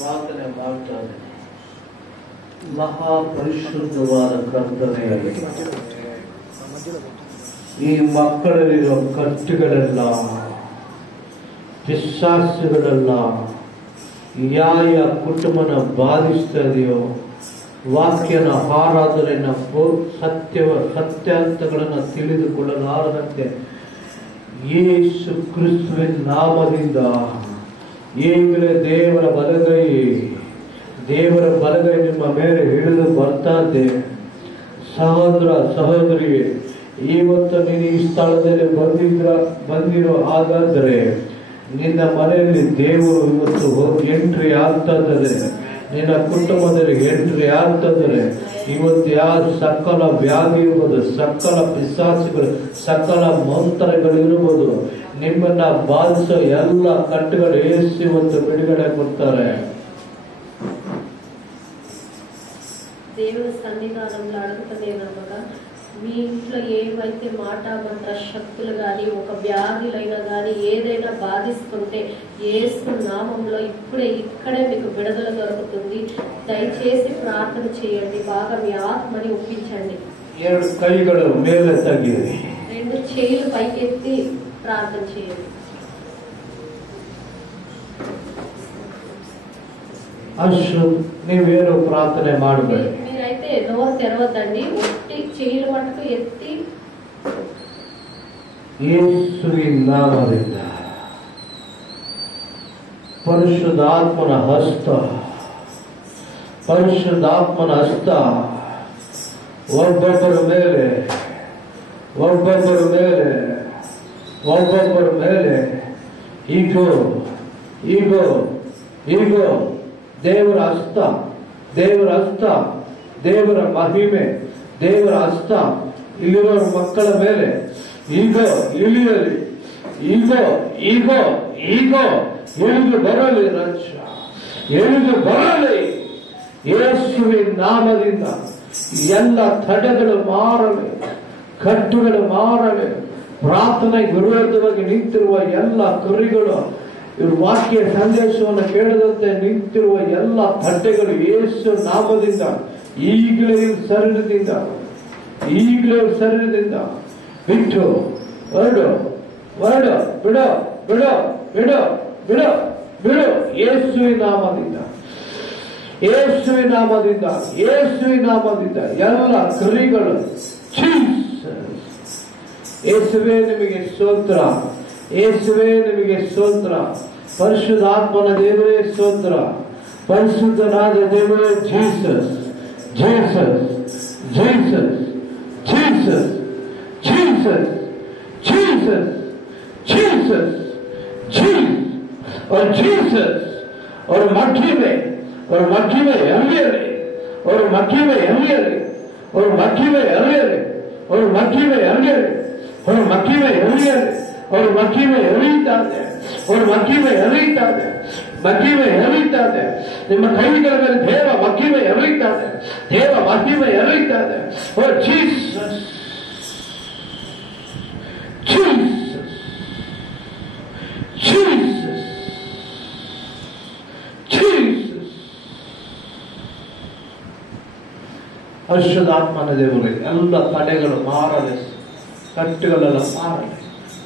ಪ್ರಾರ್ಥನೆ ಮಾಡ್ತಾರೆ. ಮಹಾಪರಿಶುದ್ಧವಾದ ಕರ್ತನೆ, ಈ ಮಕ್ಕಳಲ್ಲಿರೋ ಕಟ್ಟುಗಳೆಲ್ಲ, ಪಿಶಾಚುಗಳೆಲ್ಲ ಯಾವ ಕುಟುಂಬನ ಬಾಧಿಸ್ತಾ ಇದೆಯೋ, ವಾಕ್ಯನ ಆರಾಧನೆಯ ಸತ್ಯಾಂತಗಳನ್ನು ತಿಳಿದುಕೊಳ್ಳಲಾರದಂತೆ ಯೇಸು ಕ್ರಿಸ್ತುವಿನ ನಾಮದಿಂದ ಈಗಲೇ ದೇವರ ಬಲಗೈ ನಿಮ್ಮ ಮೇಲೆ ಹಿಡಿದು ಬರ್ತಾ ಇದೆ. ಸಹೋದರ ಸಹೋದರಿ, ಇವತ್ತು ನೀನು ಈ ಸ್ಥಳದಲ್ಲಿ ಬಂದಿರೋ ಹಾಗಾದ್ರೆ ನಿನ್ನ ಮನೆಯಲ್ಲಿ ದೇವರು ಇವತ್ತು ಎಂಟ್ರಿ ಆಗ್ತಾ ಇದ್ದಾರೆ. ನಿನ್ನ ಕುಟುಂಬದಲ್ಲಿ ಎಂಟ್ರಿ ಆಗ್ತಾ ಇದ್ದಾರೆ. ಇವತ್ತು ಯಾವ ಸಕಲ ವ್ಯಾಧಿ ಇರ್ಬೋದು, ಸಕಲ ಪಿಶಾಚುಗಳು, ಸಕಲ ಮಂತ್ರಗಳಿರ್ಬೋದು, ನಿಮ್ಮನ್ನ ಬಾಧಿಸೋ ಎಲ್ಲ ಕಟ್ಟುಗಳು ಏಸು ಇವತ್ತು ಬಿಡುಗಡೆ ಕೊಡ್ತಾರೆ. దేవుని సన్నిధానంలో అడుగుతానేనమ్మగా, మీ ఇంట్లో ఏవైతే మాటామంత్ర శక్తులు కానీ, ఒక వ్యాధులైనా కానీ ఏదైనా బాధిస్తుంటే యేసు నామంలో ఇక్కడే మీకు విడుదల దొరుకుతుంది. దయచేసి ప్రార్థన చేయండి. బాగా మీ ఆత్మని ఒప్పించండి. ಎರಡು ಕೈಗಳು ಮೇಲೆ ತಗ್ಗಿರಿ, రెండు చేతులు పైకెత్తి ప్రార్థన చేయండి. ಅಷ್ಟು ನೀವೇನು ಪ್ರಾರ್ಥನೆ ಮಾಡಬೇಡಿ. మీరైతే నోరు తెరవద్దండి. ఒట్టి చేతులు మట్టుకు ఎత్తి ಯೇಸುವಿನ ನಾಮದಿಂದ ಪರಿಶುದ್ಧಾತ್ಮನ ಹಸ್ತ ಒಬ್ಬೊಬ್ಬರ ಮೇಲೆ ಈಗೋ ದೇವರ ಹಸ್ತ, ದೇವರ ಮಹಿಮೆ, ದೇವರ ಹಸ್ತ ಇಲ್ಲಿರೋ ಮಕ್ಕಳ ಮೇಲೆ ಈಗೋ ಇಳಿಯಲಿ, ಈಗೋ ಇಳಿದು ಬರಲಿ, ಇಳಿದು ಬರಲಿ. ಯೇಸುವಿನ ನಾಮದಿಂದ ಎಲ್ಲ ತಡೆಗಳು ಮಾರಲಿ, ಕಟ್ಟುಗಳು ಮಾರಲಿ. ಪ್ರಾರ್ಥನೆಗೆ ವಿರೋಧವಾಗಿ ನಿಂತಿರುವ ಎಲ್ಲ ಕುರಿಗಳು, ಇವರು ವಾಕ್ಯ ಸಂದೇಶವನ್ನು ಕೇಳದಂತೆ ನಿಂತಿರುವ ಎಲ್ಲ ತಟ್ಟೆಗಳು ಯೇಸು ನಾಮದಿಂದ ಈಗಲೇ ಶರೀರದಿಂದ ಬಿಟ್ಟು ಹೊರಡು, ಬಿಡು. ಯೇಸುವಿನ ನಾಮದಿಂದ ಎಲ್ಲ ಕುರಿಗಳು ಯೇಸುವೇ ನಿಮಗೆ ಸ್ತೋತ್ರ, ಯೇಸುವೇ ನಿಮಗೆ ಸ್ತೋತ್ರ. ಪರಿಶುದ್ಧಾತ್ಮನ ದೇವರೇ ಸ್ತೋತ್ರ, ಪರಿಶುದ್ಧನಾದ ದೇವರೇ ಜೀಸಸ್. और मट्टी में हरियले, और मट्टी में हरियले, और मट्टी में हरियले, और मट्टी में हरियले, और मट्टी में हरियले, और मट्टी में हरिता है, और मट्टी में हरिता है, मट्टी में हरिता है. ನಿಮ್ಮ ಕೈಗಳ ಮೇಲೆ ದೇವ ಮಗ್ಗಿ में हरिता है, ದೇವ ಮಗ್ಗಿ में हरिता है. और जीसस ಪರಿಶುದ್ಧಾತ್ಮನ ದೇವರೇ, ಎಲ್ಲ ತಡೆಗಳು ಮಾರಲಿ, ಕಟ್ಟುಗಳೆಲ್ಲ ಮಾರಲಿ.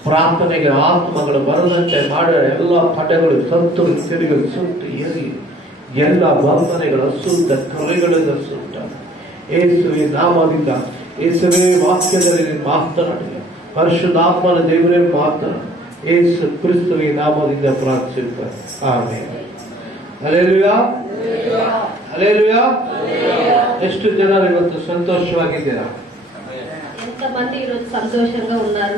ಪ್ರಾರ್ಥನೆಗೆ ಆತ್ಮಗಳು ಬರದಂತೆ ಮಾಡುವ ಎಲ್ಲ ತಡೆಗಳು ಸತ್ತರು ತಿರುಗಲು ಸುಟ್ಟು ಏರಿ ಎಲ್ಲ ಬಂಧನೆಗಳು ಅಸುದ್ಧ ಕರೆಗಳಿಂದ ಸುಟ್ಟ ಯೇಸುವಿನ ನಾಮದಿಂದ, ಯೇಸುವೇ ವಾಕ್ಯದಲ್ಲಿ ಮಾತನಾಡಿ, ಪರಿಶುದ್ಧಾತ್ಮನ ದೇವರೇ ಮಾತನಾಡಿ, ಯೇಸು ಕ್ರಿಸ್ತುವಿನ ನಾಮದಿಂದ ಪ್ರಾರ್ಥಿಸುತ್ತಾರೆ. ಆಮೆನ್. Hallelujah, hallelujah. ಎಷ್ಟು ಜನರು ಇವತ್ತು ಸಂತೋಷವಾಗಿದ್ದೀರಾ? ఎంతమంది ఈరోజు సంతోషంగా ఉన్నారు?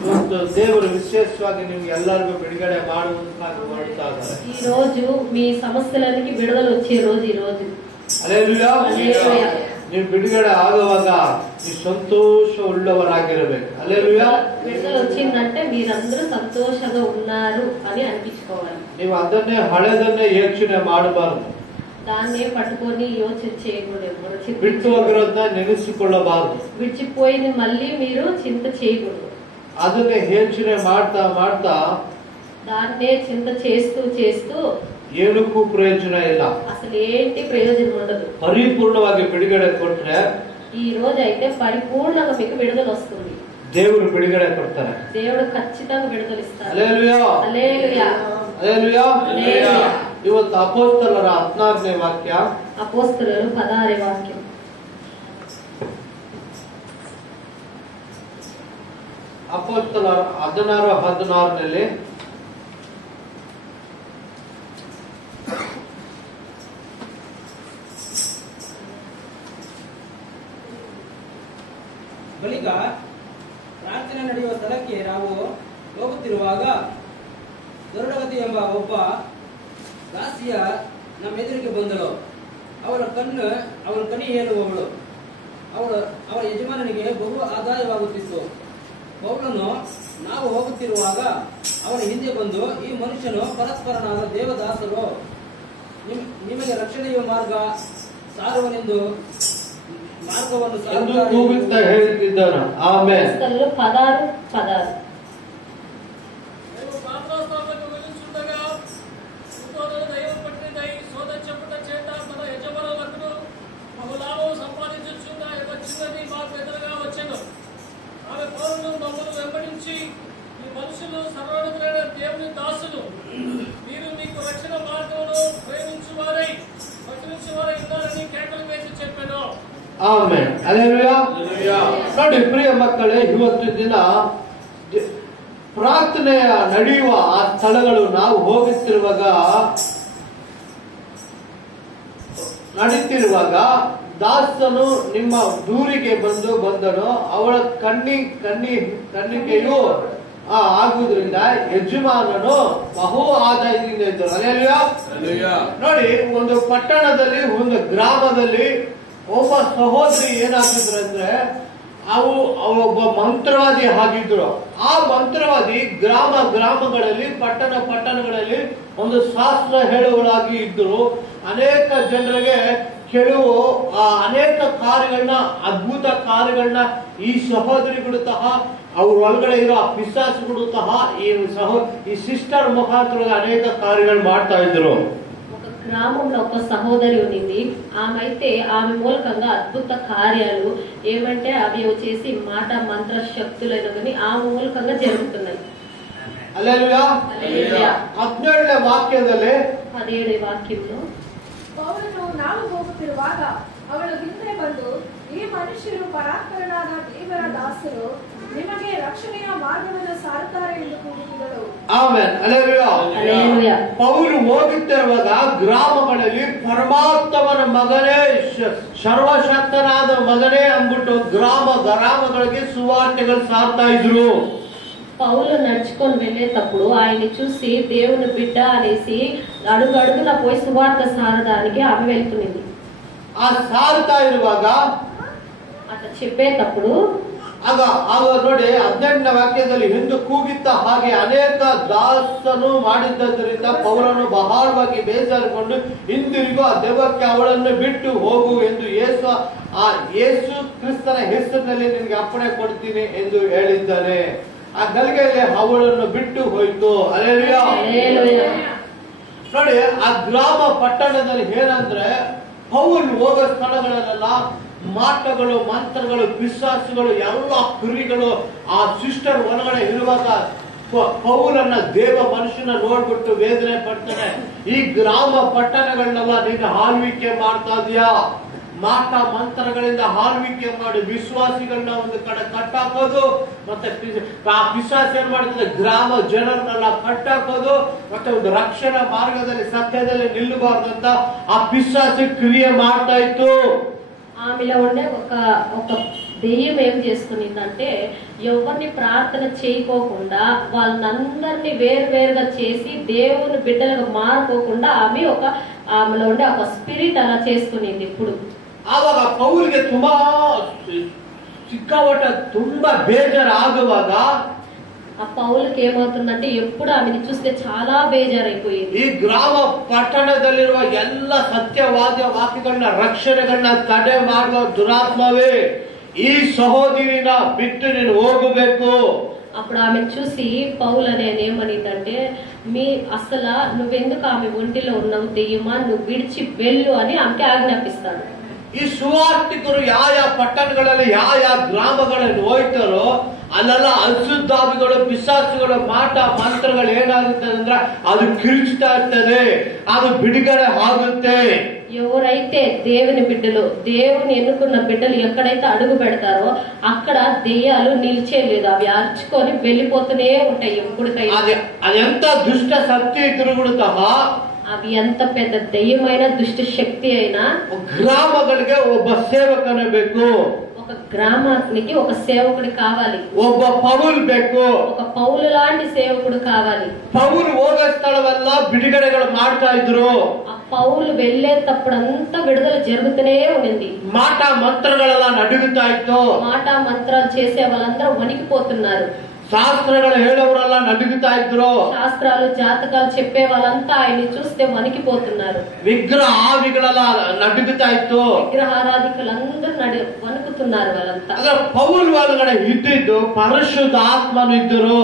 ಇವತ್ತು ದೇವರು ವಿಶೇಷವಾಗಿ ನಿಮ್ಗೆ ಎಲ್ಲರಿಗೂ ಬಿಡುಗಡೆ ಮಾಡುವಂತಾಗಿ ಹೊರಡ್ತಾ ಇದ್ದಾರೆ. ఈ రోజు మీ సమస్యలకి విడుదల వచ్చే రోజు ఈ రోజు. ಹಲ್ಲೆಲೂಯಾ. ನೀವು ಬಿಡುಗಡೆ ಆಗುವಾಗ ನೀವು ಸಂತೋಷ ಉಳ್ಳವರಾಗಿರಬೇಕು. ಹಲ್ಲೆಲೂಯಾ. విడుదల వచ్చిందంటే మీరందరూ సంతోషంగా ఉన్నారు అని అనిపించుకోవాలి. ನೀವು ಅದನ್ನೇ ಹಳೆದನ್ನೇ ಯೋಚನೆ ಮಾಡಬಾರದು. దాన్నే పట్టుకొని యోచన చేయకూడదు. ಬಿಟ್ಟು ಹೋಗಿರೋದನ್ನ ನೆನೆಸಿಕೊಳ್ಳಬಾರದು. విడిచిపోయింది మళ్ళీ మీరు చింత చేయకూడదు. ಅದನ್ನೇ ಯೋಚನೆ ಮಾಡ್ತಾ ಮಾಡ್ತಾ దాన్నే చింత చేస్తూ చేస్తూ ಏನಕ್ಕೂ ಪ್ರಯೋಜನ ಇಲ್ಲ. అసలు ఏంటి ప్రయోజనం ఉండదు. ಪರಿಪೂರ್ಣವಾಗಿ ಬಿಡುಗಡೆ ಕೊಟ್ರೆ ఈ రోజు అయితే పరిపూర్ణంగా మీకు విడుదల వస్తుంది. ದೇವರು ಬಿಡುಗಡೆ ಕೊಡ್ತಾರೆ. దేవుడు ఖచ్చితంగా విడుదల ఇస్తారు. ಹಲ್ಲೆಲೂಯಾ, హల్లెలూయా, ಹಲ್ಲೆಲೂಯಾ, హల్లెలూయా. ಇವತ್ತು ಅಪೊಸ್ತಲರ 16ನೇ ವಾಕ್ಯ, అపోస్తలుల 16వ వాక్యం. ಅಪೊಸ್ತಲರ 16:16 ಬಳಿಕ ಪ್ರಾರ್ಥನೆ ನಡೆಯುವ ಸ್ಥಳಕ್ಕೆ ನಾವು ಹೋಗುತ್ತಿರುವಾಗ ದೊರಡಗತಿ ಎಂಬ ಒಬ್ಬ ದಾಸಿಯ ನಮ್ಮ ಎದುರಿಗೆ ಬಂದಳು. ಅವಳ ಕನಿ ಹೇಳುವವಳು. ಅವಳ ಯಜಮಾನನಿಗೆ ಬಹು ಆದಾಯವಾಗುತ್ತಿತ್ತು. ಪೌಲನು ನಾವು ಹೋಗುತ್ತಿರುವಾಗ ಅವನ ಹಿಂದೆ ಬಂದು, ಈ ಮನುಷ್ಯನು ಪರಸ್ಪರನಾದ ದೇವದಾಸರು, ನಿಮಗೆ ರಕ್ಷಣೆಯ ಮಾರ್ಗ ಸಾರುವನೆಂದು ಮಾರ್ಗವನ್ನು ಕೂಗುತ್ತಾ ಹೇಳುತ್ತಿದ್ದಾನೆ. ಆಮೇಲೆ అపోస్తలులు 16:16. దేవుని దాసులు, మీరు మీకు రక్షణ మార్గమును ప్రేమించువారై ఉన్నారని కేకలు వేసి చెప్పాను. Amen, hallelujah. ನೋಡಿ ಪ್ರಿಯ ಮಕ್ಕಳೇ, ಇವತ್ತು ದಿನ ಪ್ರಾರ್ಥನೆಯ ನಡೆಯುವ ಆ ಸ್ಥಳಗಳು ನಾವು ನಡೀತಿರುವಾಗ ದಾಸನು ನಿಮ್ಮ ದೂರಿಗೆ ಬಂದನು. ಅವಳ ಕಣ್ಣಿಗೆಯು ಆಗುವುದರಿಂದ ಯಜಮಾನನು ಬಹು ಆದಾಯದಿಂದ ಇದ್ದರು. ಹಲ್ಲೆಲೂಯಾ. ನೋಡಿ, ಒಂದು ಪಟ್ಟಣದಲ್ಲಿ, ಒಂದು ಗ್ರಾಮದಲ್ಲಿ ಒಬ್ಬ ಸಹೋದರಿ ಏನಾಗಿದ್ರು ಅಂದ್ರೆ, ಅವೊಬ್ಬ ಮಂತ್ರವಾದಿ ಆಗಿದ್ರು. ಆ ಮಂತ್ರವಾದಿ ಗ್ರಾಮಗಳಲ್ಲಿ, ಪಟ್ಟಣಗಳಲ್ಲಿ ಒಂದು ಶಾಸ್ತ್ರ ಹೇಳುವಳಾಗಿ ಇದ್ರು. ಅನೇಕ ಜನರಿಗೆ ಅನೇಕ ಕಾರ್ಯಗಳನ್ನ, ಅದ್ಭುತ ಕಾರ್ಯಗಳನ್ನ ಈ ಸಹೋದರಿಗಳು ಸಹ, ಅವ್ರ ಒಳಗಡೆ ಇರೋ ಪಿಶಾಚುಗಳು ಸಹ ಈ ಸಿಸ್ಟರ್ ಮುಖಾಂತರ ಅನೇಕ ಕಾರ್ಯಗಳು ಮಾಡ್ತಾ ಇದ್ರು. గ్రామంలో ఒక సహోదరి ఉంది. ఆమె మూలకంగా అద్భుత కార్యాలు ఏమంటే అవి వచ్చేసి మాట మంత్ర శక్తులైనవి ఆమె మూలకంగా జరుగుతున్నాయి. హల్లెలూయా. 17ನೇ ವಾಕ್ಯದಲ್ಲಿ 17ನೇ ವಾಕ್యంలో, ಪೌಲನು ನಾವು ಹೋಗುತ್ತಿರುವಾಗ ಅವಳು ಹಿಂದೆ ಬಂದು, ಈ ಮನುಷ್ಯರು ಪರಾತ್ಪರನಾದ ದೇವರ ದಾಸರು, ನಿಮಗೆ ರಕ್ಷಣೆಯ ಮಾರ್ಗವನ್ನು ಸಾರುತ್ತಾರೆ ಎಂದು ಕೂಗುತ್ತಿದ್ದಳು. Amen, hallelujah. ಪೌಲು ಹೋಗುತ್ತಿರುವಾಗ ಗ್ರಾಮಗಳಲ್ಲಿ ಪರಮಾತ್ಮನ ಮಗನೇ, ಸರ್ವಶಕ್ತನಾದ ಮಗನೇ ಅಂದ್ಬಿಟ್ಟು ಗ್ರಾಮಗಳಿಗೆ ಸುವಾರ್ತೆಗಳು ಸಾರ್ತಾ ಇದ್ರು. పౌలు నడుచుకొని వెళ్ళేటప్పుడు ఆయన్ని చూసి దేవుని బిడ్డ అనేసి అడుగడుగున పోయి సువార్త సారడానికి ఆమె వెళ్తున్నది. ఆ సారుతా ఇరుವಾಗ అట్లా చెప్పేటప్పుడు ಆಗ ನೋಡಿ 18ನೇ ವಾಕ್ಯದಲ್ಲಿ ಎಂದು ಕೂಗಿದ್ದ ಹಾಗೆ ಅನೇಕ ದಾಸನು ಮಾಡಿದ್ದರಿಂದ ಪೌಲನು ಬಹಳವಾಗಿ ಬೇಸರಗೊಂಡು ಹಿಂದಿರುಗು, ಆ ದೆವ್ವಕ್ಕೆ ಅವಳನ್ನು ಬಿಟ್ಟು ಹೋಗು ಎಂದು ಯೇಸು ಕ್ರಿಸ್ತನ ಹೆಸರಿನಲ್ಲಿ ನಿನಗೆ ಅಪ್ಪಣೆ ಕೊಡ್ತೀನಿ ಎಂದು ಹೇಳಿದ್ದಾನೆ. ಆ ಗಲಿಗೆಯಲ್ಲಿ ಅವಳನ್ನು ಬಿಟ್ಟು ಹೋಯ್ತು. ಹಲ್ಲೆಲೂಯಾ. ನೋಡಿ, ಆ ಗ್ರಾಮ ಪಟ್ಟಣದಲ್ಲಿ ಏನಂದ್ರೆ, ಪೌಲ್ ಹೋಗೋ ಸ್ಥಳಗಳಲ್ಲೆಲ್ಲ ಮಾಟಗಳು, ಮಂತ್ರಗಳು, ಪಿಶಾಚುಗಳು, ಎಲ್ಲ ಕುರಿಗಳು ಆ ಸಿಸ್ಟರ್ ಒಳಗಡೆ ಇರುವಾಗ ಪೌಲನ್ನ ದೇವ ಮನುಷ್ಯನ ನೋಡ್ಬಿಟ್ಟು ವೇದನೆ ಪಡ್ತಾನೆ. ಈ ಗ್ರಾಮ ಪಟ್ಟಣಗಳನ್ನೆಲ್ಲ ನೀನು ಆಳ್ವಿಕೆ ಮಾಡ್ತಾ ಇದೀಯಾ? ಮಾಟ ಮಂತ್ರಗಳಿಂದ ಆಳ್ವಿಕೆ ಮಾಡಿ ವಿಶ್ವಾಸಿಗಳನ್ನ ಒಂದು ಕಡೆ ಕಟ್ಟಾಕೋದು, ಮತ್ತೆ ಆ ಪಿಶಾಚ ಏನ್ ಮಾಡ್ತದೆ, ಗ್ರಾಮ ಜನರನ್ನೆಲ್ಲ ಕಟ್ಟಾಕೋದು, ಮತ್ತೆ ಒಂದು ರಕ್ಷಣಾ ಮಾರ್ಗದಲ್ಲಿ ಸತ್ಯದಲ್ಲಿ ನಿಲ್ಲಬಾರ್ದಂತ ಆ ಪಿಶಾಚ ಕ್ರಿಯೆ ಮಾಡ್ತಾ ಇತ್ತು. ఆమెలో ఉండే ఒక దెయ్యం ఏం చేస్తున్నదంటే, ఎవరిని ప్రార్థన చేయకోకుండా వాళ్ళందరినీ వేరువేరుగా చేసి దేవుని బిడ్డలుగా మారుకోకుండా ఆమెలో ఉండే ఒక స్పిరిట్ అలా చేస్తున్నది. ఇప్పుడు ಆವಾಗ ಪೌಲ್ಗೆ ತುಂಬಾ ಸಿಕ್ಕಾಪಟ್ಟ ತುಂಬಾ ಬೇಜಾರಾಗುವಾಗ ఆ పౌలుకి ఏమవుతుందంటే, ఎప్పుడు ఆమెను చూస్తే చాలా బేజారైపోయింది. ಈ ಗ್ರಾಮ ಪಟ್ಟಣದಲ್ಲಿರುವ ಎಲ್ಲ ಸತ್ಯವಾದ ವಾಕ್ಯಗಳನ್ನ, ರಕ್ಷಣೆಗಳನ್ನ ತಡೆ ಮಾಡುವ ದುರಾತ್ಮವೇ, ಈ ಸಹೋದರಿನ ಬಿಟ್ಟು ನೀನು ಹೋಗಬೇಕು. అప్పుడు ఆమె చూసి పౌలు అనే ఆయన ఏమనిందంటే, మీ అసలు నువ్వెందుకు ఆమె ఒంటిలో ఉన్నావు దెయ్యమా, నువ్వు విడిచి వెళ్ళు అని ఆమెకి ఆజ్ఞాపిస్తాడు. ಈ ಸುವಾರ್ತಿಕರು ಯಾವ ಪಟ್ಟಣಗಳಲ್ಲಿ ಯಾವ ಗ್ರಾಮಗಳಲ್ಲಿ ಹೋಯ್ತಾರೋ ಅಲ್ಲೆಲ್ಲ ಅಶುದ್ಧಾವಿಗಳು ಪಿಶಾಚುಗಳು ಮಾಟ ಮಂತ್ರಗಳು ಏನಾಗುತ್ತೆ ಅಂದ್ರೆ ಅದು ಕಿರುಚ್ತಾ ಇರ್ತದೆ, ಅದು ಬಿಡುಗಡೆ ಆಗುತ್ತೆ. ఎవరైతే దేవుని బిడ్డలు, దేవుని ఎన్నుకున్న బిడ్డలు ఎక్కడైతే అడుగు పెడతారో అక్కడ దెయ్యాలు నిలిచే లేదు, అవి అరుచుకొని వెళ్ళిపోతూనే ఉంటాయి ఎప్పుడుకైనా. అది ఎంత దుష్ట శక్తి తిరుగుడుతా, అవి ఎంత పెద్ద దెయ్యమైన దుష్ట శక్తి అయినా గ్రామಗಳಿಗೆ ಒಬ್ಬ ಸೇವಕನ ಬೇಕು, ఒక గ్రామానికి ఒక సేవకుడు కావాలి, ಒಬ್ಬ ಪೌಲ್ ಬೇಕು, ఒక పౌలు లాంటి సేవకుడు కావాలి. పౌలు ಹೋಗೋ ಸ್ಥಳವೆಲ್ಲ ಬಿಡುಗಡೆಗಳು ಮಾಡ್ತಾ ಇದ್ರು. ఆ పౌలు వెళ్ళేటప్పుడంతా విడుదల జరుగుతూనే ఉండింది. మాట మంత్రಗಳೆಲ್ಲ నడుగుతా ఇತ್ತು, మాట మంత్రాలు చేసే వాళ్ళందరూ వణికిపోతున్నారు. శాస్త్రಗಳು ಹೇಳೋರೆಲ್ಲ నడుగుతా ఇದ್ರು. శాస్త్రాలు జాతకాలు చెప్పే వాళ్ళంతా ఆయన్ని చూస్తే వణికిపోతున్నారు. విగ్రಹ ఆవిಗಳೆಲ್ಲ నడుగుతా ఇತ್ತು. విగ్రహారాధికులందరూ వణుకుతున్నారు వాళ్ళంతా. ಅದ್ರ ಪೌಲ್ ಒಳಗಡೆ ಇದ್ದಿದ್ದು ಪರಿಶುದ್ಧಾತ್ಮನು ಇದ್ದರು.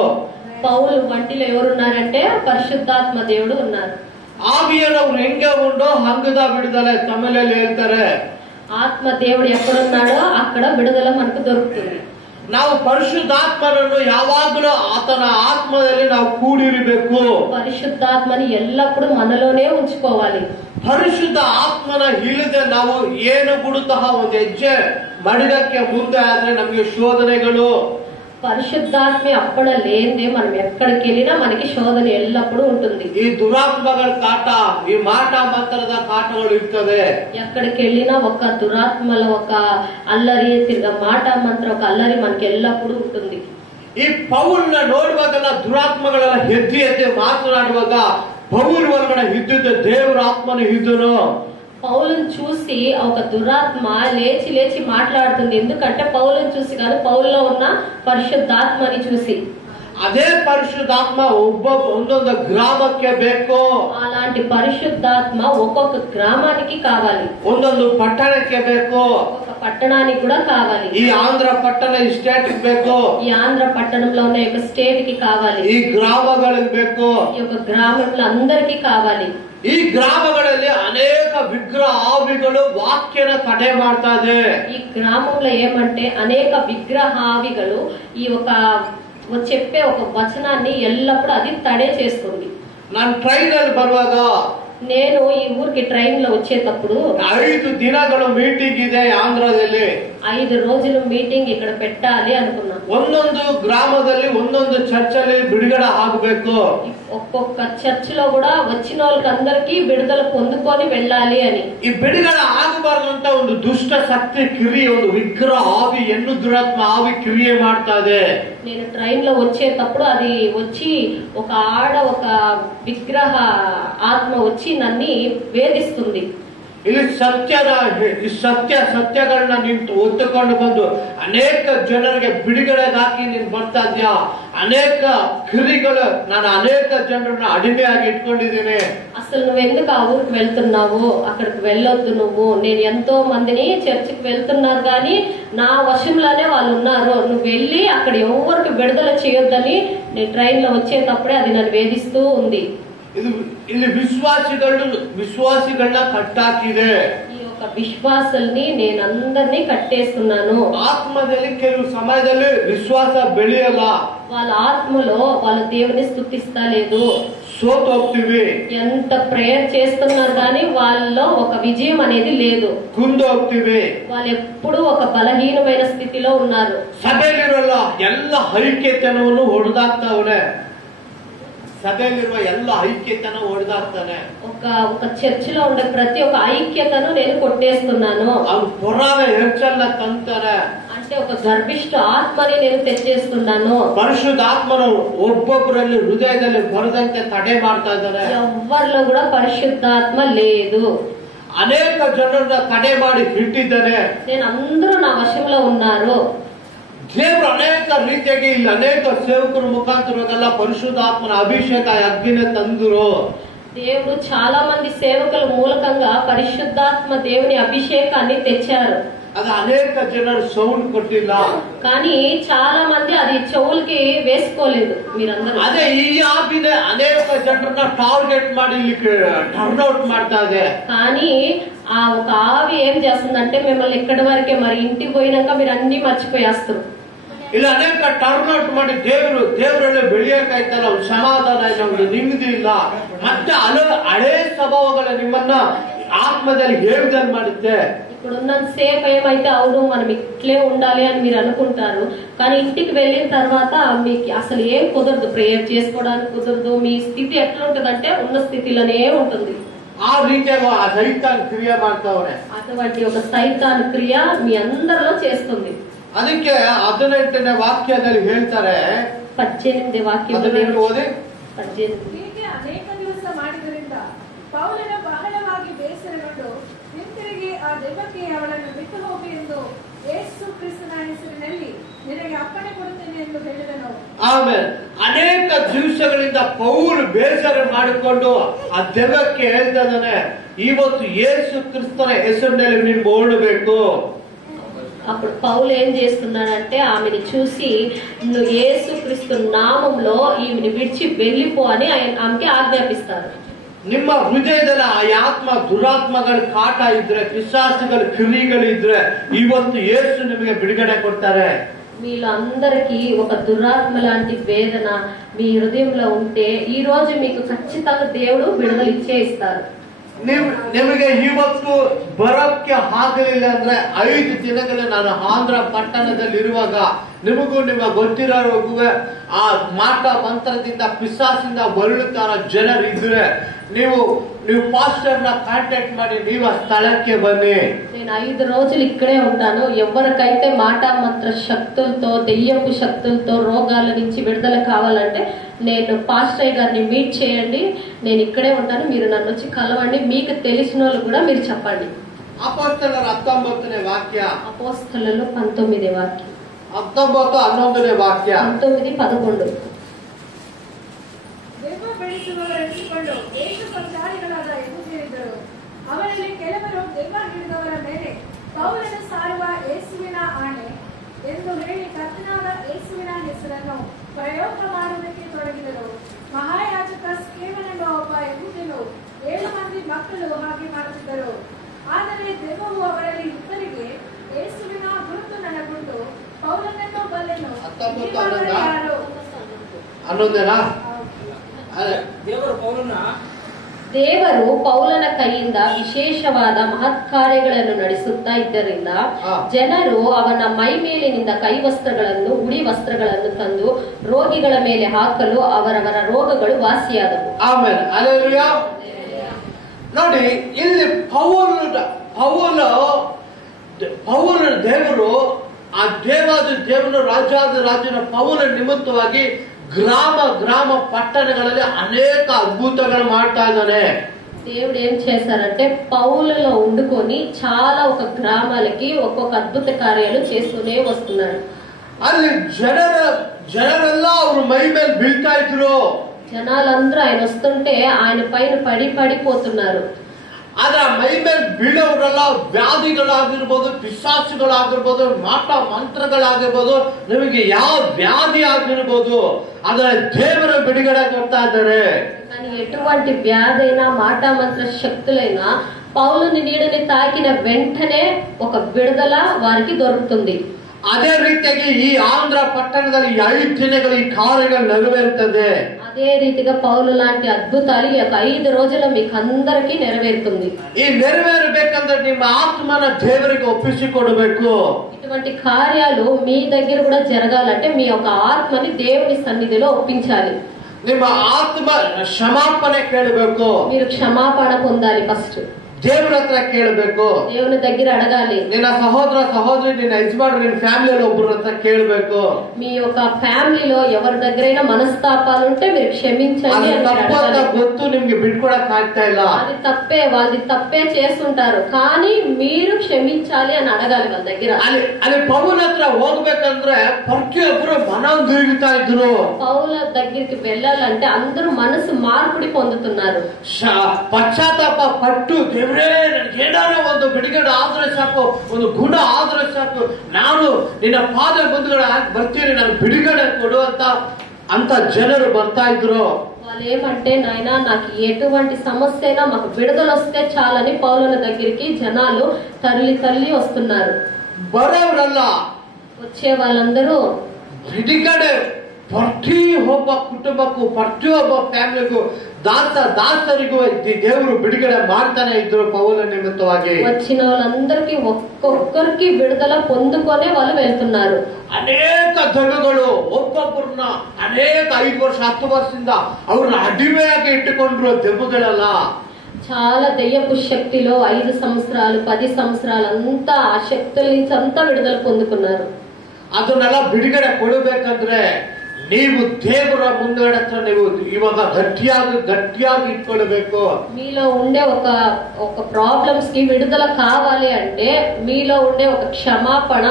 పౌలు వంటిలో ఎవరున్నారంటే పరిశుద్ధాత్మ దేవుడు ఉన్నారు. ಆವಿಯನವ್ರು ಹೆಂಗೆ ಉಂಡೋ ಹಂಗದ ಬಿಡುದಲೆ ತಮಿಳಲ್ಲಿ ಹೇಳ್ತಾರೆ. ఆత్మ దేవుడు ఎక్కడున్నాడో అక్కడ విడుదల మనకు దొరుకుతుంది. ನಾವು ಪರಿಶುದ್ಧಾತ್ಮನನ್ನು ಯಾವಾಗಲೂ ಆತನ ಆತ್ಮದಲ್ಲಿ ನಾವು ಕೂಡಿರಬೇಕು. పరిశుద్ధాత్మని ఎల్లప్పుడూ మనలోనే ఉంచుకోవాలి. ಪರಿಶುದ್ಧ ಆತ್ಮನ ಇಲ್ಲದೆ ನಾವು ಏನು ಬಿಡುತ್ತಹ ಒಂದು ಹೆಜ್ಜೆ ಮಡಿಗಕ್ಕೆ ಮುಂದೆ ಆದ್ರೆ ನಮಗೆ ಶೋಧನೆಗಳು. పరిశుద్ధాత్మ అప్పడ లేదే మనం ఎక్కడికి వెళ్ళినా మనకి శోధన ఎల్లప్పుడూ ఉంటుంది. ಈ ದುರಾತ್ಮಗಳ ಕಾಟ, ಈ ಮಾಟ ಮಂತ್ರದ ಕಾಟಗಳು ಇರ್ತವೆ. ఎక్కడికి వెళ్ళినా ఒక దురాత్మల ఒక అల్లరి తిరిగ మాట మంత్ర ఒక అల్లరి మనకి ఎల్లప్పుడూ ఉంటుంది. ಈ ಪೌಲ್ನ ನೋಡುವಾಗೆಲ್ಲ ದುರಾತ್ಮಗಳೆಲ್ಲ ಎದ್ದಿ ಎದ್ದಿ ಮಾತನಾಡುವಾಗ ಪೌಲ್ ಒಳಗಡೆ ಇದ್ದಿದ್ದ ದೇವರ ಆತ್ಮನು ಇದ್ದನು. పౌలుని చూసి ఒక దురాత్మ లేచి లేచి మాట్లాడుతుంది. ఎందుకంటే పౌలుని చూసి కాదు, పౌల్లో ఉన్న పరిశుద్ధాత్మని చూసి. ಅದೇ ಪರಿಶುದ್ಧಾತ್ಮ ಒಂದೊಂದು ಗ್ರಾಮಕ್ಕೆ ಬೇಕು. అలాంటి పరిశుద్ధాత్మ ఒక్కొక్క గ్రామానికి కావాలి, ಒಂದೊಂದು ಪಟ್ಟಣಕ್ಕೆ ಬೇಕು. ఒక్కొక్క పట్టణానికి కూడా కావాలి. ಈ ಆಂಧ್ರ ಪಟ್ಟಣ ಈ ಸ್ಟೇಟ್ ಬೇಕು, ఈ ఆంధ్ర పట్టణంలో ఉన్న ఒక స్టేట్ కి కావాలి, ಈ ಗ್ರಾಮಗಳಿಗೆ ಬೇಕು, ఈ యొక్క గ్రామంలో అందరికీ కావాలి. ಈ ಗ್ರಾಮಗಳಲ್ಲಿ ಅನೇಕ ವಿಗ್ರಹ ಆವಿಗಳು ವಾಕ್ಯನ ತಡೆ ಮಾಡ್ತಾ ಇದೆ. ఈ గ్రామంలో ఏమంటే అనేక విగ్రహావిಗಳು ఈ ఒక చెప్పే ఒక వచనాన్ని ఎల్లప్పుడూ అది తడే చేస్తుంది. ನಾನು ಟ್ರೈನ್ ಅಲ್ಲಿ ಬರುವಾಗ నేను ఈ ఊరికి ట్రైన్ లో వచ్చేటప్పుడు 5 ದಿನಗಳು ಮೀಟಿಂಗ್ ಇದೆ ಆಂಧ್ರದಲ್ಲಿ. 5 రోజులు మీటింగ్ ఇక్కడ పెట్టాలి అనుకున్నా. ಒಂದೊಂದು ಗ್ರಾಮದಲ್ಲಿ ಒಂದೊಂದು ಚರ್ಚಲ್ಲಿ ಬಿಡುಗಡೆ ಆಗಬೇಕು. ఒక్కొక్క చర్చ్ లో కూడా వచ్చిన వాళ్ళకి అందరికి విడుదల పొందుకొని వెళ్ళాలి అని. ಈ ಬಿಡುಗಡೆ ಆಗಬಾರ್ದಂತ ಒಂದು ದುಷ್ಟ ಶಕ್ತಿ ಕ್ರಿಯೆ, ಒಂದು ವಿಗ್ರಹ ಆವಿ, ಎನ್ನು ದುರಾತ್ಮ ಆವಿ ಕ್ರಿಯೆ ಮಾಡ್ತಾ ಇದೆ. నేను ట్రైన్ లో వచ్చేటప్పుడు అది వచ్చి ఒక ఒక విగ్రహ ఆత్మ వచ్చి నన్ను వేధిస్తుంది. ಇಲ್ಲಿ ಸತ್ಯಗಳನ್ನ ನಿಂತು ಒತ್ತುಕೊಂಡು ಬಂದು ಅನೇಕ ಜನರಿಗೆ ಬಿಡುಗಡೆಗೆ ಹಾಕಿ ನೀನು ಬರ್ತಾ ಇದ್ಯಾ. ಅನೇಕ ಕ್ರಿಯೆಗಳು ನಾನು ಅನೇಕ ಜನರನ್ನ ಅಡಿಮೆಯಾಗಿ ಇಟ್ಕೊಂಡಿದ್ದೀನಿ. అసలు నువ్వెందుకు ఆ ఊరికి వెళ్తున్నావు, అక్కడికి వెళ్ళొద్దు నువ్వు. నేను ఎంతో మందిని చర్చికి వెళ్తున్నారు కానీ నా వశంలోనే వాళ్ళు ఉన్నారు. నువ్వు వెళ్ళి అక్కడ ఎవరికి విడుదల చేయొద్దని నేను ట్రైన్ లో వచ్చేటప్పుడే అది నన్ను వేధిస్తూ ఉంది. ಇಲ್ಲಿ ವಿಶ್ವಾಸಿಗಳನ್ನ ಕಟ್ಟಾಕಿದೆ. ఈ యొక్క విశ్వాసుల్ని నేను అందరినీ కట్టేస్తున్నాను. ఆత్మದಲ್ಲಿ ಕೆಲವು ಸಮಯದಲ್ಲಿ ವಿಶ್ವಾಸ ಬೆಳೆಯಲ್ಲ. వాళ్ళ ఆత్మలో వాళ్ళ దేవుని స్తుతిస్తా లేదు, సోత ಹೋಗ್ತೀವಿ. ఎంత ప్రేయర్ చేస్తున్నారు కానీ వాళ్ళలో ఒక విజయం అనేది లేదు. ಕುಂದು ಹೋಗ್ತೀವಿ. వాళ్ళు ఎప్పుడు ఒక బలహీనమైన స్థితిలో ఉన్నారు. ಸಭೆಯಲ್ಲಿರೋಲ್ಲ ಎಲ್ಲ ಐಕ್ಯತನವನ್ನು ಹೊಡೆದಾಕ್ತಾವನೆ. సభೆಯಲ್ಲಿರುವ ಎಲ್ಲ ಐಕ್ಯತನ ಹೊಡೆದಾಕ್ತಾನೆ. ఒక చర్చిలో ఉండే ప్రతి ఒక్క ఐక్యతను నేను కొట్టేస్తున్నాను. ಅವ್ನು ಪುರಾಣ ಹೆಚ್ಚಲ್ಲ ತಂತಾನೆ. అంటే ఒక గర్భిష్ఠ ఆత్మని నేను తెచ్చేస్తున్నాను. ಪರಿಶುದ್ಧಾತ್ಮನು ಒಬ್ಬೊಬ್ಬರಲ್ಲಿ ಹೃದಯದಲ್ಲಿ ಬರದಂತೆ ತಡೆ ಮಾಡ್ತಾ ಇದ್ದಾನೆ. ఎవ్వరిలో కూడా పరిశుద్ధాత్మ లేదు. ಅನೇಕ ಜನರನ್ನ ತಡೆ ಮಾಡಿ ಇಟ್ಟಿದ್ದಾನೆ. నేను అందరూ నా వశంలో ఉన్నారు. ದೇವರು ಅನೇಕ ರೀತಿಯಾಗಿ ಇಲ್ಲಿ ಅನೇಕ ಸೇವಕರ ಮುಖಾಂತರವೆಲ್ಲ ಪರಿಶುದ್ಧಾತ್ಮನ ಅಭಿಷೇಕ ಅಗ್ನಿನ ತಂದರು. దేవుడు చాలా మంది సేవకుల మూలకంగా పరిశుద్ధాత్మ దేవుని అభిషేకాన్ని తెచ్చారు. ಅದು ಅನೇಕ ಜನರು ಸೌಂಡ್ ಕೊಟ್ಟಿಲ್ಲ. కానీ చాలా మంది అది చెవులకి వేసుకోలేదు. మీరందరూ ಅದೇ ಈ ಆವಿನ ಅನೇಕ ಜನರನ್ನ ಟಾರ್ಗೆಟ್ ಮಾಡಿ ಇಲ್ಲಿ ಟರ್ನ್ಔಟ್ ಮಾಡ್ತಾ ಇದೆ. కానీ ఆ ఒక ఆవి ఏం చేస్తుందంటే మిమ్మల్ని ఇక్కడి వరకే, మరి ఇంటికి పోయినాక మీరు అన్ని మర్చిపోయేస్తారు. ಇಲ್ಲಿ ಅನೇಕ ಟರ್ನ್ಔಟ್ ಮಾಡಿ ದೇವರಲ್ಲೇ ಬೆಳೆಯಕ್ಕಾಯ್ತಲ್ಲ, ಒಂದು ಸಮಾಧಾನ ಇಲ್ಲ, ಒಂದು ನೆಮ್ಮದಿ ಇಲ್ಲ, ಮತ್ತೆ ಹಳೆ ಸ್ವಭಾವಗಳ ನಿಮ್ಮನ್ನ ఆత్మದಲ್ಲಿ ఏడుదల ಮಾಡುತ್ತೆ. ఇప్పుడు ఉన్నంత సేపు ఏమైతే అవును మనం ఇట్లే ఉండాలి అని మీరు అనుకుంటారు, కానీ ఇంటికి వెళ్ళిన తర్వాత మీకు అసలు ఏం కుదరదు, ప్రేయర్ చేసుకోవడానికి కుదరదు. మీ స్థితి ఎట్లా ఉంటుందంటే ఉన్న స్థితిలోనే ఉంటుంది. ఆ రీతిగా ఆ సైతాన్ క్రియ ಮಾಡ್ತಾವ್ರೆ. అటువంటి ఒక సైతాన్ క్రియ మీ అందరిలో చేస్తుంది. ಅದಕ್ಕೆ 18ನೇ ವಾಕ್ಯದಲ್ಲಿ ಹೇಳ್ತಾರೆ, 18ನೇ ವಾಕ್ಯದಲ್ಲಿ 18 ಹೀಗೆ ಅನೇಕ ದಿವಸ ಮಾಡಿದ್ದರಿಂದ ಪೌಲನು ಬಹಳವಾಗಿ ಬೇಸರಗೊಂಡು ಹಿಂತಿರುಗಿ ಆ ದೆವ್ವಕ್ಕೆ ಅವಳನ್ನು ಬಿಟ್ಟು ಹೋಗಿ ಎಂದು ಯೇಸು ಕ್ರಿಸ್ತನ ಹೆಸರಿನಲ್ಲಿ ನಿನಗೆ ಅಪ್ಪಣೆ ಕೊಡುತ್ತೇನೆ ಎಂದು ಹೇಳಿದನು. ಆಮೇಲೆ ಅನೇಕ ದಿವಸಗಳಿಂದ ಪೌಲ್ ಬೇಸರ ಮಾಡಿಕೊಂಡು ಆ ದೆವ್ವಕ್ಕೆ ಹೇಳ್ತಿದ್ದಾನೆ, ಇವತ್ತು ಯೇಸು ಕ್ರಿಸ್ತನ ಹೆಸರಿನಲ್ಲಿ ನೀನು ಓಡಬೇಕು. అప్పుడు పౌలు ఏం చేస్తున్నాడంటే ఆమెను చూసి నువ్వు యేసుక్రీస్తు నామంలో ఈమెను విడిచి వెళ్ళిపో అని ఆమెకి ఆజ్ఞాపిస్తారు. ನಿಮ್ಮ ಹೃದಯದಲ್ಲಿ ಆ ಆತ್ಮ ದುರಾತ್ಮಗಳ ಕಾಟ ಇದ್ರೆ, ಪಿಶಾಚಗಳ ಕ್ರಿಯೆಗಳಿದ್ರೆ ಇವತ್ತು ಯೇಸು ನಿಮಗೆ ಬಿಡುಗಡೆ ಕೊಡ್ತಾರೆ. మీలో అందరికీ ఒక దురాత్మ లాంటి వేదన మీ హృదయంలో ఉంటే ఈ రోజు మీకు ఖచ్చితంగా దేవుడు విడుదల ఇచ్చే ఇస్తారు. ನಿಮಗೆ ಇವತ್ತು ಬರೋಕ್ಕೆ ಆಗಲಿಲ್ಲ ಅಂದ್ರೆ 5 ದಿನಗಳು ನಾನು ಆಂಧ್ರ ಪಟ್ಟಣದಲ್ಲಿ ಇರುವಾಗ ನಿಮಗೂ ನಿಮ್ಮ ಗೊತ್ತಿರೋಗುವೆ ಆ ಮಾಟ ಮಂತ್ರದಿಂದ ಪಿಶಾಚಿಂದ ಬರಳುತ್ತಾರ ಜನರು ಇದ್ರೆ ನೀವು ಪಾಸ್ಟರ್ನ ಕಾಂಟ್ಯಾಕ್ಟ್ ಮಾಡಿ ನೀವು ಆ ಸ್ಥಳಕ್ಕೆ ಬನ್ನಿ. నేను 5 రోజులు ఇక్కడే ఉంటాను. ఎవరికైతే మాట మంత్ర శక్తులతో, దెయ్యపు శక్తులతో రోగాల నుంచి విడుదల కావాలంటే నేను పాస్టర్ గారిని మీట్ చేయండి, నేను ఇక్కడే ఉంటాను, మీరు నన్ను వచ్చి కలవండి, మీకు తెలిసిన వాళ్ళు కూడా మీరు చెప్పండి. అపోస్తలుల 19ನೇ వాక్య, అపోస్తలులలో 19వ వాక్యం, 19-11ನೇ ವಾಕ್ಯ, 19-11. ದೆವ್ವ ಬೆಳೆಸುವವರೆನಿಸಿಕೊಂಡು ದೇಶ ಸಂಚಾರಿಗಳಾದ ಯೆಹೂದ್ಯರಿದ್ದರು. ಅವರಲ್ಲಿ ಕೆಲವರು ದೆವ್ವ ಹಿಡಿದವರ ಮೇಲೆ ಪೌಲನು ಸಾರುವ ಯೇಸುವಿನ ಆಣೆ ಎಂದು ಹೇಳಿ ಕರ್ತನಾದ ಯೇಸುವಿನ ಹೆಸರನ್ನು ಪ್ರಯೋಗ ಮಾಡುವುದಕ್ಕೆ ತೊಡಗಿದರು. ಮಹಾಯಾಜಕ ಸ್ಕೇವನೆಂಬ ಒಬ್ಬ ಯೆಹೂದ್ಯನು 7 ಮಂದಿ ಮಕ್ಕಳು ಹಾಗೆ ಮಾಡುತ್ತಿದ್ದರು. ಆದರೆ ದೆವ್ವವು ಅವರಲ್ಲಿ ಇಬ್ಬರಿಗೆ ಯೇಸುವಿನ ಗುರುತು ನನಗುಂಟು, ಪೌಲನನ್ನು ಬಲ್ಲೆನು, ನೀವಾದರೆ ಯಾರು? 11ನೇನಾ? ದೇವರು ಪೌಲನ ಕೈಯಿಂದ ವಿಶೇಷವಾದ ಮಹತ್ಕಾರ್ಯಗಳನ್ನು ನಡೆಸುತ್ತಾ ಇದ್ದರಿಂದ ಜನರು ಅವನ ಮೈ ಮೇಲಿನಿಂದ ಕೈವಸ್ತ್ರಗಳನ್ನು, ಉಡಿ ವಸ್ತ್ರಗಳನ್ನು ತಂದು ರೋಗಿಗಳ ಮೇಲೆ ಹಾಕಲು ಅವರವರ ರೋಗಗಳು ವಾಸಿಯಾದವು. ಆಮೇಲೆ ಹಲ್ಲೆಲೂಯಾ. ನೋಡಿ, ಇಲ್ಲಿ ಪೌಲ ದೇವರು ಆ ದೇವನ ರಾಜನ ಪೌಲ ನಿಮಿತ್ತವಾಗಿ గ్రామ పట్టణಗಳಲ್ಲಿ అనేక అద్భుతాలు ಮಾಡ್ತಾ ಇದ್ದಾನೆ. దేవుడు ఏం చేశారంటే పౌలలో ఉండుకొని చాలా ఒక గ్రామాలకి ఒక్కొక్క అద్భుత కార్యాలు చేస్తూనే వస్తున్నాడు. ಅಲ್ಲಿ ಜನರೆಲ್ಲ ಅವ್ರ ಮೈ ಮೇಲೆ ಬೀಳ್ತಾ ಇದ್ರು. జనాలందరూ ఆయన వస్తుంటే ఆయన పైన పడిపోతున్నారు. ಆದ್ರೆ ಮೈ ಮೇಲೆ ಬೀಳೋರೆಲ್ಲ ವ್ಯಾಧಿಗಳಾಗಿರ್ಬೋದು, ಪಿಶಾಚುಗಳಾಗಿರ್ಬೋದು, ಮಾಟ ಮಂತ್ರಗಳಾಗಿರ್ಬೋದು, ನಿಮಗೆ ಯಾವ ವ್ಯಾಧಿ ಆಗಿರ್ಬೋದು, ಅದರ ದೇವರ ಬಿಡುಗಡೆ ಕೊಡ್ತಾ ಇದ್ದಾರೆ. కానీ ఎటువంటి వ్యాధైనా, మాట మంత్ర శక్తులైనా పౌలుని నీడని తాకిన వెంటనే ఒక విడుదల వారికి దొరుకుతుంది. ಅದೇ ರೀತಿಯಾಗಿ ಈ ಆಂಧ್ರ ಪಟ್ಟಣದಲ್ಲಿ 5 ದಿನಗಳು ಈ ಕಾರ್ಯಗಳು ನೆರವೇರುತ್ತದೆ. అదే రీతిగా పౌలు లాంటి అద్భుతాలు ఈ 5 రోజుల్లో మీకు అందరికీ నెరవేరుతుంది. ಈ ನೆರವೇರಬೇಕಂದ್ರೆ ನಿಮ್ಮ ಆತ್ಮನ ದೇವರಿಗೆ ಒಪ್ಪಿಸಿಕೊಡಬೇಕು. ఇటువంటి కార్యాలు మీ దగ్గర కూడా జరగాలంటే మీ యొక్క ఆత్మని దేవుని సన్నిధిలో ఒప్పించాలి. ನಿಮ್ಮ ಆತ್ಮ ಕ್ಷಮಾಪಣೆ ಕೇಳಬೇಕು. మీరు క్షమాపణ పొందాలి. ఫస్ట్ ದೇವರ ಹತ್ರ ಕೇಳಬೇಕು. దేవుని దగ్గర అడగాలి. ನಿನ್ನ ಸಹೋದರಿ, ನಿನ್ನ ಯಜಮಾನರು, ನಿನ್ನ ಫ್ಯಾಮಿಲಿಯಲ್ಲಿ ಒಬ್ಬರ ಹತ್ರ ಕೇಳಬೇಕು. మీ యొక్క ఫ్యామిలీలో ఎవరి దగ్గరైనా మనస్తాపాలు ఉంటే మీరు క్షమించండి అని ತಪ್ಪಂತ ಗೊತ್ತು, ನಿಮ್ಗೆ ಬಿಟ್ಕೊಡಕ್ ಆಗ್ತಾ ಇಲ್ಲ. అది తప్పే, వాళ్ళది తప్పే చేస్తుంటారు, కానీ మీరు క్షమించాలి అని అడగాలి వాళ్ళ దగ్గర. ಅಲ್ಲಿ ಪೌಲ ಹತ್ರ ಹೋಗ್ಬೇಕಂದ್ರೆ ಪ್ರತಿಯೊಬ್ಬರು ಮನ ತಿರುಗುತ್ತಾ ಇದ್ರು. పౌల దగ్గరికి వెళ్ళాలంటే అందరూ మనసు మార్పుడి పొందుతున్నారు. ಪಶ್ಚಾತ್ತಾಪ ಪಟ್ಟು ದೇವರ ದೇವರೇ ನನಗೆ ಏನಾದ್ರು ಒಂದು ಬಿಡುಗಡೆ ಆದ್ರೆ ಸಾಕು, ಒಂದು ಗುಣ ಆದ್ರೆ ಸಾಕು, ನಾನು ನಿನ್ನ ಪಾದ ಬಂಧುಗಳ ಬರ್ತೀನಿ, ನಾನು ಬಿಡುಗಡೆ ಕೊಡು ಅಂತ ಜನರು ಬರ್ತಾ ఇద్దరు. వాళ్ళు ఏమంటే నాయన నాకు ఎటువంటి సమస్య అయినా మాకు విడుదల వస్తే చాలని పౌలుల దగ్గరికి జనాలు తరలి వస్తున్నారు. ಬರೋರಲ್ಲ, వచ్చే వాళ్ళందరూ ಬಿಡುಗಡೆ ಪ್ರತಿ ಒಬ್ಬ ಕುಟುಂಬಕ್ಕೂ ಪ್ರತಿಯೊಬ್ಬ ಫ್ಯಾಮಿಲಿಗೂ ದಾಸರಿಗೂ ದೇವರು ಬಿಡುಗಡೆ ಮಾಡ್ತಾನೆ ಇದ್ರು ಪೌಲ ನಿಮಿತ್ತವಾಗಿ. వచ్చిన వాళ్ళందరికీ ఒక్కొక్కరికి విడుదల పొందుకొనే వాళ్ళు వెళ్తున్నారు. ಅನೇಕ ದೆವ್ವಗಳು ಒಬ್ಬೊಬ್ಬರನ್ನ ಅನೇಕ 5 ವರ್ಷ 10 ವರ್ಷದಿಂದ ಅವ್ರನ್ನ ಅಡಿಮೆಯಾಗಿ ಇಟ್ಟುಕೊಂಡ್ರು ದೆವ್ವಗಳೆಲ್ಲ. చాలా దెయ్యపు శక్తిలో 5 సంవత్సరాలు 10 సంవత్సరాలు అంతా ఆ శక్తుల నుంచి అంతా విడుదల పొందుకున్నారు. ಅದನ್ನೆಲ್ಲ ಬಿಡುಗಡೆ ಕೊಡಬೇಕಂದ್ರೆ ನೀವು ದೇವರ ಮುಂದಡೆ ನೀವು ಇವಾಗ ಗಟ್ಟಿಯಾಗಿ ಇಟ್ಕೊಳ್ಬೇಕು. మీలో ఉండే ఒక ప్రాబ్లమ్స్ కి విడుదల కావాలి అంటే మీలో ఉండే ఒక క్షమాపణ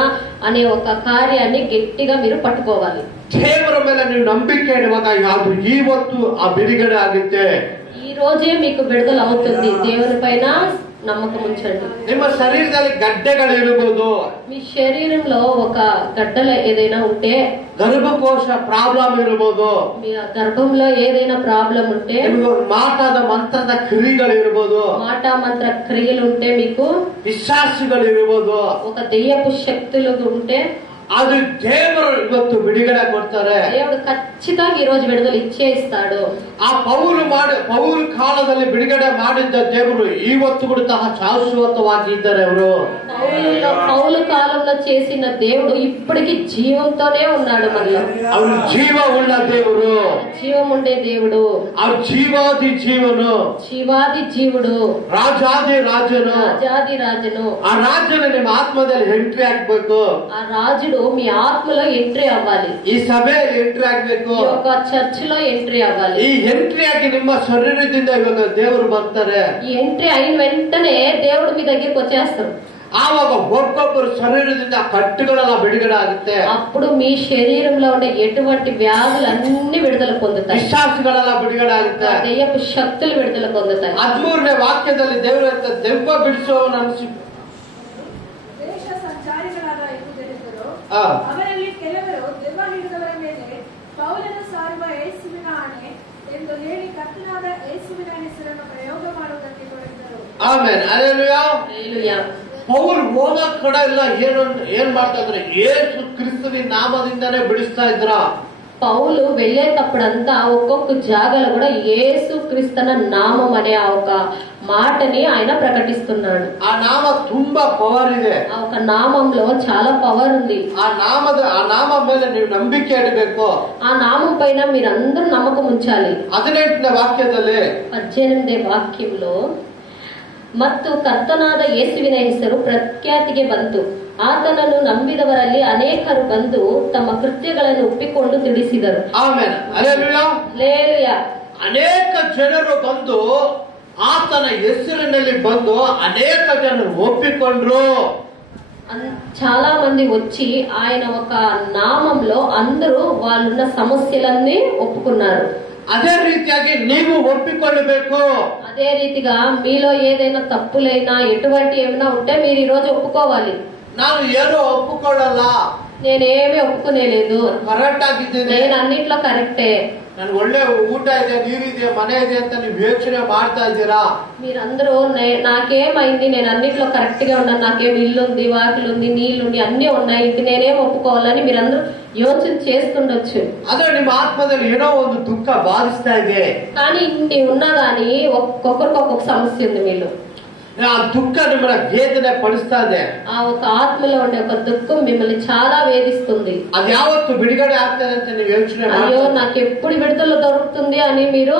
అనే ఒక కార్యాన్ని గట్టిగా మీరు పట్టుకోవాలి. ದೇವರ ಮೇಲೆ ನೀವು ನಂಬಿಕೆ ಇಡುವಾಗ ಅದು ಇವತ್ತು ಆ ಬಿಡುಗಡೆ ಆಗುತ್ತೆ. ఈ రోజే మీకు విడుదల అవుతుంది. దేవుని పైన నమ్మకం ఉంచండి. ನಿಮ್ಮ ಶರೀರದಲ್ಲಿ ಗಡ್ಡೆಗಳು ಇರಬಹುದು, మీ శరీరంలో ఒక గడ్డలు ఏదైనా ఉంటే, ಗರ್ಭಕೋಶ ಪ್ರಾಬ್ಲಮ್ ಇರಬಹುದು, మీ గర్భంలో ఏదైనా ప్రాబ్లం ఉంటే, ಮಾಟದ ಮಂತ್ರದ ಕ್ರಿಯೆಗಳು ಇರಬಹುದು, మాట మంత్ర క్రియలు ఉంటే, మీకు ವಿಶ್ವಾಸಗಳು ಇರಬಹುದು, ఒక దెయ్యపు శక్తులు ఉంటే ಅದು ದೇವರು ಇವತ್ತು ಬಿಡುಗಡೆ ಕೊಡ್ತಾರೆ. దేవుడు ఖచ్చితంగా ఈ రోజు విడుదల ఇచ్చేస్తాడు. ಆ ಪೌಲ ಕಾಲದಲ್ಲಿ ಬಿಡುಗಡೆ ಮಾಡಿದ್ದ ದೇವರು ಇವತ್ತು ಕೂಡ ಶಾಶ್ವತವಾಗಿದ್ದಾರೆ. ಅವರು పౌలు కాలంలో చేసిన దేవుడు ఇప్పటికి జీవంతోనే ఉన్నాడు. మళ్ళీ ಅವರು ಜೀವ ಉಳ್ಳ ದೇವರು, జీవం ఉండే దేవుడు, ಅವ್ರ ಜೀವಾದಿ ಜೀವನು, జీవాది జీవుడు, ರಾಜಾದಿ ರಾಜನು, రాజాది రాజును. ಆ ರಾಜನ ನಿಮ್ಮ ಆತ್ಮದಲ್ಲಿ ಎಂಟ್ರಿ ಆಗ್ಬೇಕು. ఆ రాజుడు మీ ఆత్మలో ఎంట్రీ అవ్వాలి. ಈ ಸಭೆಯಲ್ಲಿ ಎಂಟ್ರಿ ಆಗ್ಬೇಕು. ఒక చర్చ్ లో ఎంట్రీ అవ్వాలి. ಈ ಎಂಟ್ರಿ ಆಗಿ ನಿಮ್ಮ ಶರೀರದಿಂದ ಇವಾಗ ದೇವರು ಬರ್ತಾರೆ. ఈ ఎంట్రీ అయిన వెంటనే దేవుడు మీ దగ్గరికి వచ్చేస్తారు. ಆವಾಗ ಒಬ್ಬೊಬ್ಬರು ಶರೀರದಿಂದ ಕಟ್ಟುಗಳೆಲ್ಲ ಬಿಡುಗಡೆ ಆಗುತ್ತೆ. అప్పుడు మీ శరీరంలో ఉండే ఎటువంటి వ్యాధులన్నీ విడుదల పొందుతాయి. ವಿಶ್ವಾಸಗಳೆಲ್ಲ ಬಿಡುಗಡೆ ಆಗುತ್ತೆ. దెయ్యపు శక్తులు విడుదల పొందుతాయి. 13ನೇ ವಾಕ್ಯದಲ್ಲಿ ದೇವರು ದೆವ್ವ ಬಿಡಿಸುವವನು ಅನಿಸಿ ದೇಶ ಸಂಚಾರಿಗಳಾದ ಯೆಹೂದ್ಯರಿದ್ದರು. ಆ. ಅವರಲ್ಲಿ ಕೆಲವರು ದೆವ್ವ ಹಿಡಿದವರ ಮೇಲೆ ಪೌಲನು ಸಾರುವ ಯೇಸುವಿನ ಆಣೆ ಎಂದು ಹೇಳಿ ಕರ್ತನಾದ ಯೇಸುವಿನ ಹೆಸರನ್ನು ಪ್ರಯೋಗ ಮಾಡುವುದಕ್ಕೆ ತೊಡಗಿದರು. ಆಮೇನ್. ಹಲ್ಲೆಲೂಯಾ. హల్లెలూయా. ಪೌಲ್ ಹೋಗ ಕಡೆ ಇಲ್ಲ ಏನ್ ಮಾಡ್ತಾ ಇದ್ರೆ ಯೇಸು ಕ್ರಿಸ್ತನ ನಾಮದಿಂದಾನೇ ಬಿಡಿಸ್ತಾ ಇದ್ರ. పౌలు వెళ్ళేటప్పుడంతా ఒక్కొక్క జాగాలో కూడా యేసు క్రీస్తన నామం అనే ఒక మాటని ఆయన ప్రకటిస్తున్నాడు. ಆ ನಾಮ ತುಂಬಾ ಪವರ್ ಇದೆ. ఆ ఒక నామంలో చాలా పవర్ ఉంది. ಆ ನಾಮ ಮೇಲೆ ನೀವು ನಂಬಿಕೆ ಇಡಬೇಕು. ఆ నామం పైన మీరందరూ నమ్మకం ఉంచాలి. 18ನೇ ವಾಕ್ಯದಲ್ಲಿ 18ನೇ ವಾಕ್యంలో ಮತ್ತು ಕರ್ತನಾದ ಯೇಸುವಿನ ಹೆಸರು ಪ್ರಖ್ಯಾತಿಗೆ ಬಂತು. ಆತನನ್ನು ನಂಬಿದವರಲ್ಲಿ ಅನೇಕರು ಬಂದು ತಮ್ಮ ಕೃತ್ಯಗಳನ್ನು ಒಪ್ಪಿಕೊಂಡು ತಿಳಿಸಿದರು. ಆಮೇನ್. ಹಲ್ಲೆಲೂಯಾ. ಹಲ್ಲೆಲೂಯಾ. ಅನೇಕ ಜನರು ಬಂದು ಆತನ ಹೆಸರಿನಲ್ಲಿ ಬಂದು ಅನೇಕ ಜನರು ಒಪ್ಪಿಕೊಂಡ್ರು. చాలా మంది వచ్చి ఆయన ఒక నామంలో అందరూ వాళ్ళున్న సమస్యలన్నీ ఒప్పుకున్నారు. ಅದೇ ರೀತಿಯಾಗಿ ನೀವು ಒಪ್ಪಿಕೊಳ್ಳಬೇಕು. అదే రీతిగా మీలో ఏదైనా తప్పులైనా ఎటువంటి ఏమైనా ఉంటే మీరు ఈ రోజు ఒప్పుకోవాలి. ನಾನು ಏನೋ ಒಪ್ಪಿಕೊಳ್ಳಲ್ಲ, నేనేమీ ఒప్పుకునేలేదు, ಕರೆಕ್ಟ್ ಆಗಿದ್ದೀನಿ, నేను అన్నిట్లో కరెక్టే, ನನ್ಗೆ ಒಳ್ಳೆ ಊಟ ಇದೆ, ನೀರಿದೆ, ಮನೆ ಇದೆ ಅಂತ ನೀವು ಯೋಚನೆ ಮಾಡ್ತಾ ಇದ್ದೀರಾ. మీరందరూ నాకేమైంది, నేను అన్నిట్లో కరెక్ట్ గా ఉన్నాను, నాకేం ఇల్లు ఉంది, వాకిలు ఉంది, నీళ్లుండి అన్ని ఉన్నాయి, ఇది నేనేం ఒప్పుకోవాలని మీరందరూ యోచన చేస్తుండొచ్చు. ಆದ್ರೆ ನಿಮ್ಮ ఆత్మದಲ್ಲಿ ಏನೋ ಒಂದು ದುಃಖ ಬಾಧಿಸ್ತಾ ಇದೆ. కానీ ఇన్ని ఉన్నా గానీ ఒక్కొక్కరికి ఒక్కొక్క సమస్య ఉంది. మీలో ಆ ದುಃಖ ನಿಮ್ಮನ್ನ ವೇದನೆ ಪಡಿಸ್ತಾ ಇದೆ. ఆ ఒక ఆత్మలో ఉండే ఒక దుఃఖం మిమ్మల్ని చాలా వేధిస్తుంది. ಅದು ಯಾವತ್ತು ಬಿಡುಗಡೆ ಆಗ್ತದೆ ಅಂತ ನೀವು ಯೋಚನೆ అయ్యో ಮಾಡಿ నాకు ఎప్పుడు విడుదల దొరుకుతుంది అని మీరు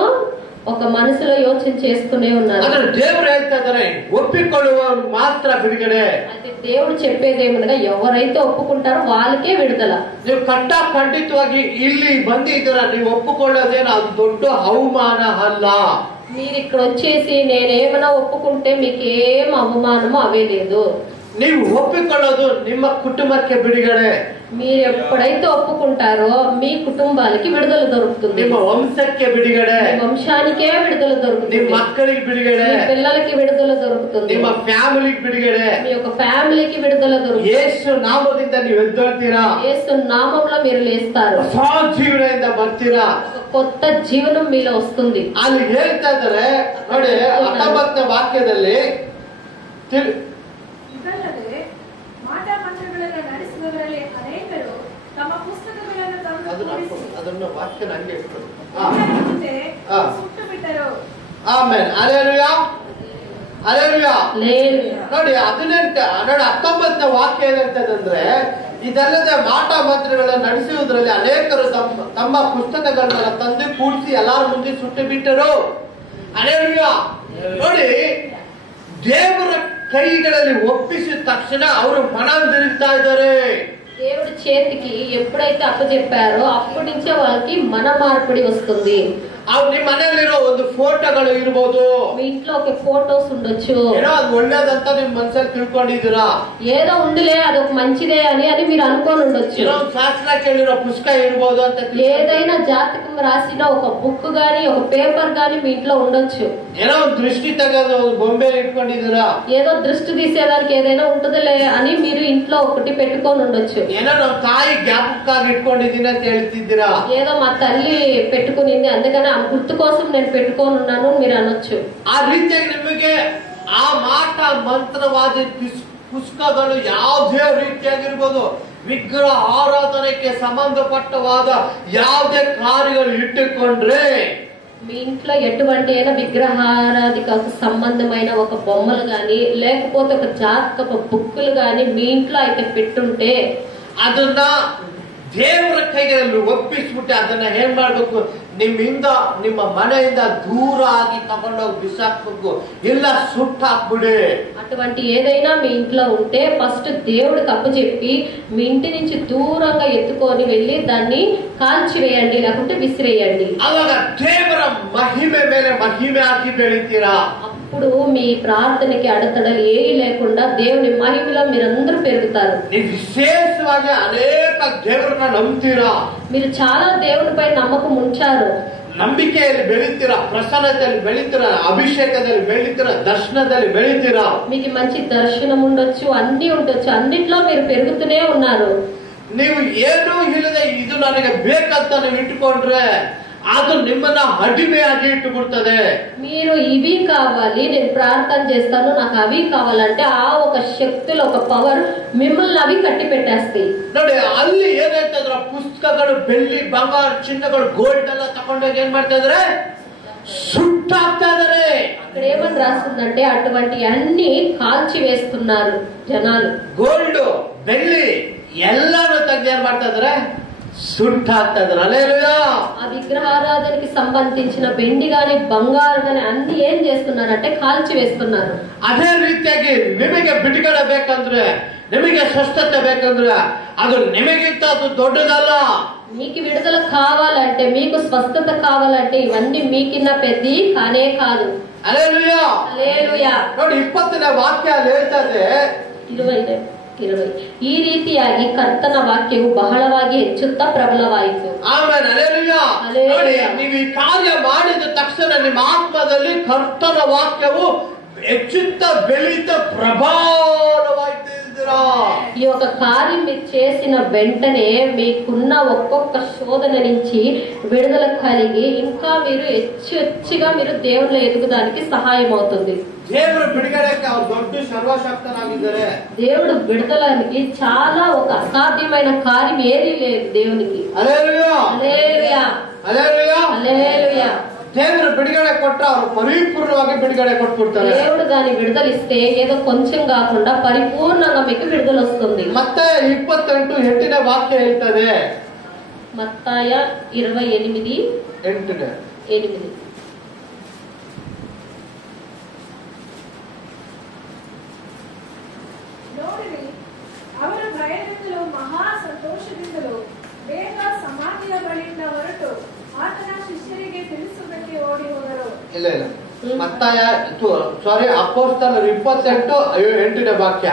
ఒక మనసులో యోచన చేస్తూనే ఉన్నారు. ಆದ್ರೆ ದೇವರು ಹೇಳ್ತಾ ಇದ್ದಾರೆ ಒಪ್ಪಿಕೊಳ್ಳುವ ಮಾತ್ರ ಬಿಡುಗಡೆ. అయితే దేవుడు చెప్పేది ఏమనగా ఎవరైతే ఒప్పుకుంటారో వాళ్ళకే విడుదల. ನೀವು ಖಂಡಿತವಾಗಿ ಇಲ್ಲಿ ಬಂದಿದ್ದೀರಾ, ನೀವು ಒಪ್ಪಿಕೊಳ್ಳೋದೇನು ಅದು ದೊಡ್ಡ ಅವಮಾನ ಅಲ್ಲ. మీరు ఇక్కడ వచ్చేసి నేనేమైనా ఒప్పుకుంటే మీకేం అవమానమో అవే లేదు. ನೀವು ಒಪ್ಪಿಕೊಳ್ಳೋದು ನಿಮ್ಮ ಕುಟುಂಬಕ್ಕೆ ಬಿಡುಗಡೆ, మీరు ఎప్పుడైతే ఒప్పుకుంటారో మీ కుటుంబాలకి విడుదల దొరుకుతుంది. ನಿಮ್ಮ ವಂಶಕ್ಕೆ ಬಿಡುಗಡೆ, మీ వంశానికే విడుదల దొరుకుతుంది. ನಿಮ್ಮ మక్కಳಿಗೆ బిడుగಡೆ, మీ పిల్లలకి విడుదల దొరుకుతుంది. ನಿಮ್ಮ ಫ್ಯಾಮಿಲಿಗೆ ಬಿಡುಗಡೆ. మీ యొక్క ఫ్యామిలీకి విడుదల దొరుకుతుంది. ಯೇಸು ನಾಮದಿಂದ ನೀವು ಎದ್ದೇಳ್ತೀರಾ, యేసు నామములో మీరు లేస్తారు, ಹೊಸ ಜೀವನದಿಂದ ಬರ್ತೀರಾ. ఒక కొత్త జీవనం మీలో వస్తుంది. ಅಲ್ಲಿ ಹೇಳ್ತಾ ಇದ್ದಾರೆ ನೋಡಿ 19ನೇ ವಾಕ್ಯದಲ್ಲಿ ಇದಲ್ಲದೆ ಮಾಟ ಮಂತ್ರಗಳನ್ನು ನಡೆಸುವವರಲ್ಲಿ ಅನೇಕರು ತಮ್ಮ ಪುಸ್ತಕಗಳನ್ನು ತಂದು ಕೂಡಿಸಿ ಅದನ್ನ ವಾಕ್ಯನ ಹಂಗೆ ಇಟ್ಕೊಳ್ಳಿ. ಎಲ್ಲರ ಮುಂದೆ ಹಾ. ಸುಟ್ಟು ಬಿಟ್ಟರು. ಆಮೇಲೆ ಅಲೆಲುಯಾ ಅಲೆಲುಯಾ. హల్లెలూయా. ನೋಡಿ 19ನೇ ವಾಕ್ಯ ಏನಂತಂದ್ರೆ, ಇದಲ್ಲದೆ ಮಾಟ ಮಂತ್ರಗಳನ್ನು ನಡೆಸುವುದರಲ್ಲಿ ಅನೇಕರು ತಮ್ಮ ಪುಸ್ತಕಗಳನ್ನೆಲ್ಲ ತಂದು ಕೂಡಿಸಿ ಎಲ್ಲಾರ ಮುಂದೆ ಸುಟ್ಟು ಬಿಟ್ಟರು. ಅಲೆಲುಯಾ. ನೋಡಿ, ದೇವರ ಕೈಗಳಲ್ಲಿ ಒಪ್ಪಿಸಿದ ತಕ್ಷಣ ಅವರು ಮನ ತಿರುಗ್ತಾ ಇದ್ದಾರೆ. దేవుడి చేతికి ఎప్పుడైతే అప్పచెప్పారో అప్పటి నుంచే వాళ్ళకి మన మార్పిడి వస్తుంది. ಅವ್ ನಿಮ್ ಮನೆಯಲ್ಲಿರೋ ಒಂದು ಫೋಟೋಗಳು ಇರ್ಬೋದು, మీ ఇంట్లో ఒక ఫోటోస్ ఉండొచ్చు. ಏನೋ ಅದು ಒಳ್ಳೇದಂತ ನಿಮ್ ಮನ್ಸಲ್ಲಿ ತಿಳ್ಕೊಂಡಿದ್ದೀರಾ, ఏదో ఉందిలే అదొక మంచిదే అని మీరు అనుకోని ఉండొచ్చు. ಏನೋ ಶಾಸ್ತ್ರ ಕೇಳಿರೋ ಪುಸ್ತಕ ಇರ್ಬೋದು ಅಂತ ఏదైనా జాతకం రాసిన ఒక బుక్ గాని ఒక పేపర్ గాని మీ ఇంట్లో ఉండొచ్చు. ಏನೋ ಒಂದು ದೃಷ್ಟಿ ತೆಗೆದು ಬೊಂಬೆ ಇಟ್ಕೊಂಡಿದ್ದೀರಾ, ఏదో దృష్టి తీసేదానికి ఏదైనా ఉంటుందిలే అని మీరు ఇంట్లో ఒకటి పెట్టుకొని ఉండొచ్చు. ಏನೋ ನಮ್ಮ ತಾಯಿ ಜ್ಞಾಪಕಾಗಿ ಇಟ್ಕೊಂಡಿದ್ದೀನಿ ಅಂತ ಹೇಳ್ತಿದ್ದೀರಾ, ఏదో మా తల్లి పెట్టుకునింది అందుకని ఆ గుర్తు కోసం నేను పెట్టుకొని ఉన్నాను మీరు అనొచ్చు. ಆ ರೀತಿಯಾಗಿ ನಿಮಗೆ ಆ ಮಾಟ ಮಂತ್ರವಾದ ಪುಸ್ತಕಗಳು ಯಾವುದೇ ರೀತಿಯಾಗಿರ್ಬೋದು, ವಿಗ್ರಹ ಆರಾಧನೆಗೆ ಸಂಬಂಧಪಟ್ಟವಾದ ಯಾವುದೇ ಕಾರ್ಯಗಳು ಇಟ್ಟುಕೊಂಡ್ರೆ, మీ ఇంట్లో ఎటువంటి అయినా విగ్రహారాధికకు సంబంధమైన ఒక బొమ్మలు గాని లేకపోతే ఒక జాతకపు బుక్కులు గాని మీ ఇంట్లో అయితే పెట్టుంటే ಅದನ್ನ ದೇವರ ಕೈಗಳಲ್ಲಿ ಒಪ್ಪಿಸ್ಬಿಟ್ಟು ಅದನ್ನ ಏನ್ ಮಾಡ್ಬೇಕು, ನಿಮ್ಮ ಮನೆಯಿಂದ ದೂರ ಆಗಿ ತಗೊಂಡೋಗಿ ಬಿಸಾಕ್ಬೇಕು, ಇಲ್ಲ ಸುಟ್ಟಾಕ್ಬಿಡಿ. అటువంటి ఏదైనా మీ ఇంట్లో ఉంటే ఫస్ట్ దేవుడికి అప్పచెప్పి మీ ఇంటి నుంచి దూరంగా ఎత్తుకొని వెళ్ళి దాన్ని కాల్చివేయండి లేకుంటే విసిరేయండి. ಅವಾಗ ದೇವರ ಮಹಿಮೆ ಮೇಲೆ ಮಹಿಮೆ ಹಾಕಿ ಬೆಳಿತೀರಾ. అప్పుడు మీ ప్రార్థనకి అడతడలు ఏవి లేకుండా దేవుని మహిమలో మీరందరూ పెరుగుతారు. ನೀವು ವಿಶೇಷವಾಗಿ ಅನೇಕ ದೇವರನ್ನ ನಂಬ್ತೀರಾ, మీరు చాలా దేవునిపై నమ్మకం ఉంచారు, ನಂಬಿಕೆಯಲ್ಲಿ ಬೆಳಿತೀರಾ, ಪ್ರಸನ್ನತೆಯಲ್ಲಿ ಬೆಳಿತೀರಾ, ಅಭಿಷೇಕದಲ್ಲಿ ಬೆಳಿತೀರಾ, ದರ್ಶನದಲ್ಲಿ ಬೆಳಿತೀರಾ. మీకు మంచి దర్శనం ఉండొచ్చు, అన్ని ఉండొచ్చు, అన్నిట్లో మీరు పెరుగుతూనే ఉన్నారు. ನೀವು ಏನೂ ಇಲ್ಲದೆ ಇದು ನನಗೆ ಬೇಕಂತ ನೀವು ಇಟ್ಟುಕೊಂಡ್ರೆ ಅದು ನಿಮ್ಮನ್ನ ಅಡಿಮೆಯಾಗಿ ಇಟ್ಟುಬಿಡ್ತದೆ. మీరు ఇవి కావాలి నేను ప్రార్థన చేస్తాను నాకు అవి కావాలంటే ఆ ఒక శక్తులు ఒక పవర్ మిమ్మల్ని అవి కట్టి పెట్టేస్తాయి. ನೋಡಿ, ಅಲ್ಲಿ ಏನಾಯ್ತಂದ್ರ ಪುಸ್ತಕಗಳು, ಬೆಳ್ಳಿ, ಬಂಗಾರ, ಚಿನ್ನಗಳು, ಗೋಲ್ಡ್ ಎಲ್ಲ ತಗೊಂಡೋಗಿ ಏನ್ ಮಾಡ್ತಾ ಇದಾರೆ, ಸುಟ್ಟಾಗ್ತಾ ಇದಾರೆ. అక్కడ ఏమని రాస్తుందంటే అటువంటి అన్ని కాల్చి వేస్తున్నారు జనాలు. ಗೋಲ್ಡ್, ಬೆಳ್ಳಿ ಎಲ್ಲಾನು ತೆಗೆದು ಏನ್ ಮಾಡ್ತಾ ಇದಾರೆ, ಸುಟ್ಟಾಗ್ತಾ ಇದಾರೆ. ಹಲ್ಲೆಲೂಯಾ. ఆ విగ్రహారాధనకి సంబంధించిన వెండి గాని బంగారు గాని అన్ని ఏం చేస్తున్నారంటే కాల్చి వేస్తున్నారు. ಅದೇ ರೀತಿಯಾಗಿ ನಿಮಗೆ ಬಿಡುಗಡೆ ಬೇಕಂದ್ರೆ, ನಿಮಗೆ ಸ್ವಸ್ಥತೆ ಬೇಕಂದ್ರೆ ಅದು ನಿಮಗಿಂತ ಅದು ದೊಡ್ಡದಲ್ಲ. మీకు విడుదల కావాలంటే మీకు స్వస్థత కావాలంటే ఇవన్నీ మీకిన్న పెద్ద కానే కాదు. ಹಲ್ಲೆಲೂಯಾ. హల్లెలూయా. ನೋಡಿ 20ನೇ ವಾಕ್ಯ ಅಲ್ಲಿ ಹೇಳ್ತದೆ, 20 ಈ ರೀತಿಯಾಗಿ ಕರ್ತನ ವಾಕ್ಯವು ಬಹಳವಾಗಿ ಹೆಚ್ಚುತ್ತಾ ಪ್ರಬಲವಾಯಿತು. ಆಮೇಲೆ ಹಲ್ಲೆಲೂಯಾ. ಹಲ್ಲೆಲೂಯಾ. ನೋಡಿ, ನೀವು ಈ ಕಾರ್ಯ ಮಾಡಿದ ತಕ್ಷಣ ನಿಮ್ಮ ಆತ್ಮದಲ್ಲಿ ಕರ್ತನ ವಾಕ್ಯವು ಹೆಚ್ಚುತ್ತಾ ಬೆಳೀತಾ ಪ್ರಬಲವಾಯ್ತು. ఈ యొక్క కార్యం మీరు చేసిన వెంటనే మీకున్న ఒక్కొక్క శోధన నుంచి విడుదల కలిగి ఇంకా మీరు ಹೆಚ್ಚಿగా మీరు దేవుళ్ళ ఎదుగుదానికి సహాయం అవుతుంది. ದೇವರು ಬಿಡುಗಡೆಗೆ ಅವರು ದೊಡ್ಡ ಸರ್ವಶಕ್ತನಾಗಿದ್ದಾರೆ. దేవుడు విడుదలకి చాలా ఒక అసాధ్యమైన కార్యం ఏది లేదు దేవునికి. ಹಲ್ಲೆಲೂಯಾ. హల్లెలూయా. ಹಲ್ಲೆಲೂಯಾ. హల్లెలూయా. ದೇವರು ಬಿಡುಗಡೆ ಕೊಟ್ಟರೆ ಅವರು ಪರಿಪೂರ್ಣವಾಗಿ ಬಿಡುಗಡೆ ಕೊಟ್ಬಿಡ್ತಾರೆ. దేవుడు దాన్ని విడుదలిస్తే ఏదో కొంచెం కాకుండా పరిపూర్ణంగా మీకు విడుదల వస్తుంది. ಮತ್ತೆ 28ನೇ ವಾಕ್ಯ ಹೇಳ್ತದೆ, మತ್ತಾయ 28:8 ನೋಡಿರಿ, ಅವರು ಭಯದಿಂದಲೂ ಮಹಾ ಸಂತೋಷದಿಂದಲೂ ಬೇಗ ಸಮಾಧಿಯ ಬಳಿಯಿಂದ ಹೊರಟು ಆತನ ಶಿಷ್ಯರಿಗೆ ತಿಳಿಸುವುದಕ್ಕೆ ಓಡಿ ಹೋದರು. ಇಲ್ಲ ಮತ್ತಾಯ ಸಾರಿ ಅಪೊಸ್ತಲರು 28:8ನೇ ವಾಕ್ಯ.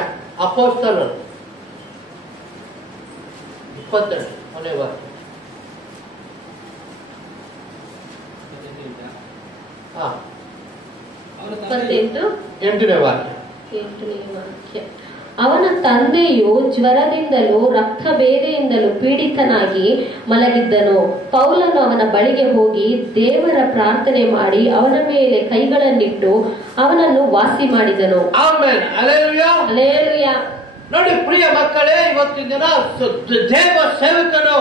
ಅಪೊಸ್ತಲರು 28 ಕೊನೆ ವಾಕ್ಯ. ಹಾ, ಅವನ ತಂದೆ 28 8ನೇ ವಾಕ್ಯ. 8ನೇ ವಾಕ್ಯ. ಅವನ ತಂದೆಯು ಜ್ವರದಿಂದಲೂ ರಕ್ತಭೇದೆಯಿಂದಲೂ ಪೀಡಿತನಾಗಿ ಮಲಗಿದ್ದನು. ಪೌಲನು ಅವನ ಬಳಿಗೆ ಹೋಗಿ ದೇವರ ಪ್ರಾರ್ಥನೆ ಮಾಡಿ ಅವನ ಮೇಲೆ ಕೈಗಳನ್ನಿಟ್ಟು ಅವನನ್ನು ವಾಸಿ ಮಾಡಿದನು. ಆಮೆನ್. ಹಲ್ಲೆಲೂಯಾ. ಹಲ್ಲೆಲೂಯಾ. ನೋಡಿ ಪ್ರಿಯ ಮಕ್ಕಳೇ, ಇವತ್ತಿನ ದಿನ ದೇವ ಸೇವಕನು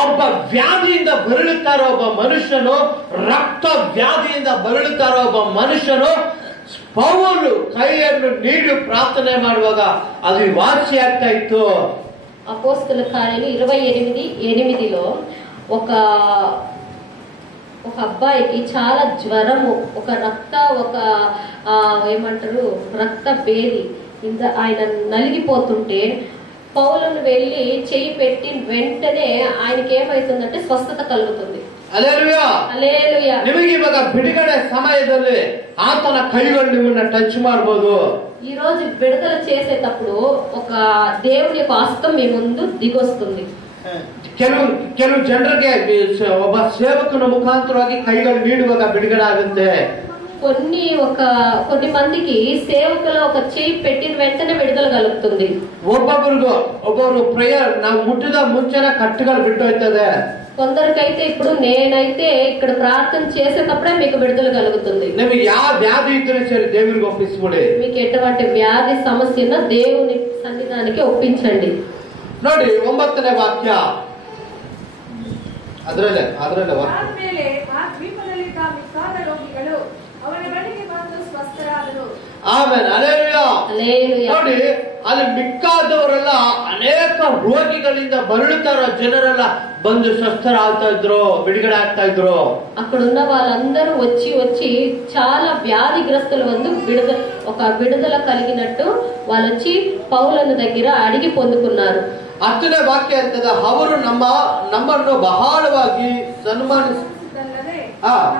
ಒಬ್ಬ ವ್ಯಾಧಿಯಿಂದ ಬರಳುತ್ತಾರೋ ಒಬ್ಬ ಮನುಷ್ಯನು, ರಕ್ತ ವ್ಯಾಧಿಯಿಂದ ಬರಳುತ್ತಾರೋ ಒಬ್ಬ ಮನುಷ್ಯನು ಪೌಲನು ಕೈಯನ್ನು ನೀಡಿ ಪ್ರಾರ್ಥನೆ ಮಾಡುವಾಗ అది వాసి ಆಗ್ತಾ ఇತ್ತು. అపోస్తల కార్యాలు 28:8లో ఒక అబ్బాయికి చాలా జ్వరము, ఒక ఏమంటారు రక్త భేది ఆయన నలిగిపోతుంటే పౌలను వెళ్ళి చెయ్యి పెట్టి వెంటనే ఆయనకి ఏమైతుందంటే స్వస్థత కలుగుతుంది. హల్లెలూయా. హల్లెలూయా. ನಿಮಗೆ ಇವಾಗ ಬಿಡುಗಡೆ ಸಮಯದಲ್ಲಿ ಆತನ ಕೈಗಳು ನಿಮ್ಮನ್ನ ಟಚ್ ಮಾಡಬಹುದು. ఈ రోజు విడుదల చేసేటప్పుడు ఒక దేవుని యొక్క హస్తం మీ ముందు దిగొస్తుంది. ಕೆಲವು ಜನರಿಗೆ ಒಬ್ಬ ಸೇವಕನ ಮುಖಾಂತರವಾಗಿ ಕೈಗಳು ನೀಡುವಾಗ ಬಿಡುಗಡೆ ಆಗುತ್ತೆ. కొన్ని మందికి సేవకులు ఒక చేయి పెట్టిన వెంటనే విడుదల కలుగుతుంది. ಒಬ್ಬರು ಪ್ರೇಯರ್ ನಾವು ಮುಟ್ಟಿದ ಮುಂಚೆನೆ ಕಟ್ಟುಗಳು ಬಿಟ್ಟೋಯ್ತದೆ. కొందరికైతే ఇప్పుడు నేనైతే ఇక్కడ ప్రార్థన చేసేటప్పుడే మీకు విడుదల కలుగుతుంది. ನಿಮಗೆ ಯಾವ ವ್ಯಾಧಿ ಇದ್ರೂ ಸರಿ ದೇವರಿಗೆ ಒಪ್ಪಿಸಿಬಿಡಿ. మీకు ఎటువంటి వ్యాధి సమస్యన దేవుని సన్నిధానానికి ఒప్పించండి. ನೋಡಿ 9ನೇ ವಾಕ್ಯ. ಅದರಲ್ಲೇ ಆಮೇಲೆ ಆ ದ್ವೀಪದಲ್ಲಿದ್ದ ಮಿಕ್ಕಾದ ರೋಗಿಗಳು ಅವನ ಬಳಿಗೆ ಬಂದು ಸ್ವಸ್ಥರಾದರು. ಆಮೆನ್. ಹಲ್ಲೆಲೂಯಾ. ಹಲ್ಲೆಲೂಯಾ. ನೋಡಿ ಅಲ್ಲಿ ಮಿಕ್ಕಾದವರೆಲ್ಲ ಅನೇಕ ರೋಗಿಗಳಿಂದ ಬರಳುತ್ತಾರ ಜನರೆಲ್ಲ ಬಂದು ಸ್ವಸ್ಥರಾಗ್ತಾ ಇದ್ರು, ಬಿಡುಗಡೆ ಆಗ್ತಾ ಇದ್ರು. అక్కడ ఉన్న వాళ్ళందరూ వచ్చి చాలా వ్యాధిగ్రస్తులు వందు విడుదల కలిగినట్టు వాళ్ళు వచ్చి పౌలను దగ్గర అడిగి పొందుకున్నారు. 10ನೇ ವಾಕ್ಯ ಇರ್ತದೆ, ಅವರು ನಮ್ಮನ್ನು ಬಹಳವಾಗಿ ಸನ್ಮಾನಿಸಿದ್ದಲ್ಲದೆ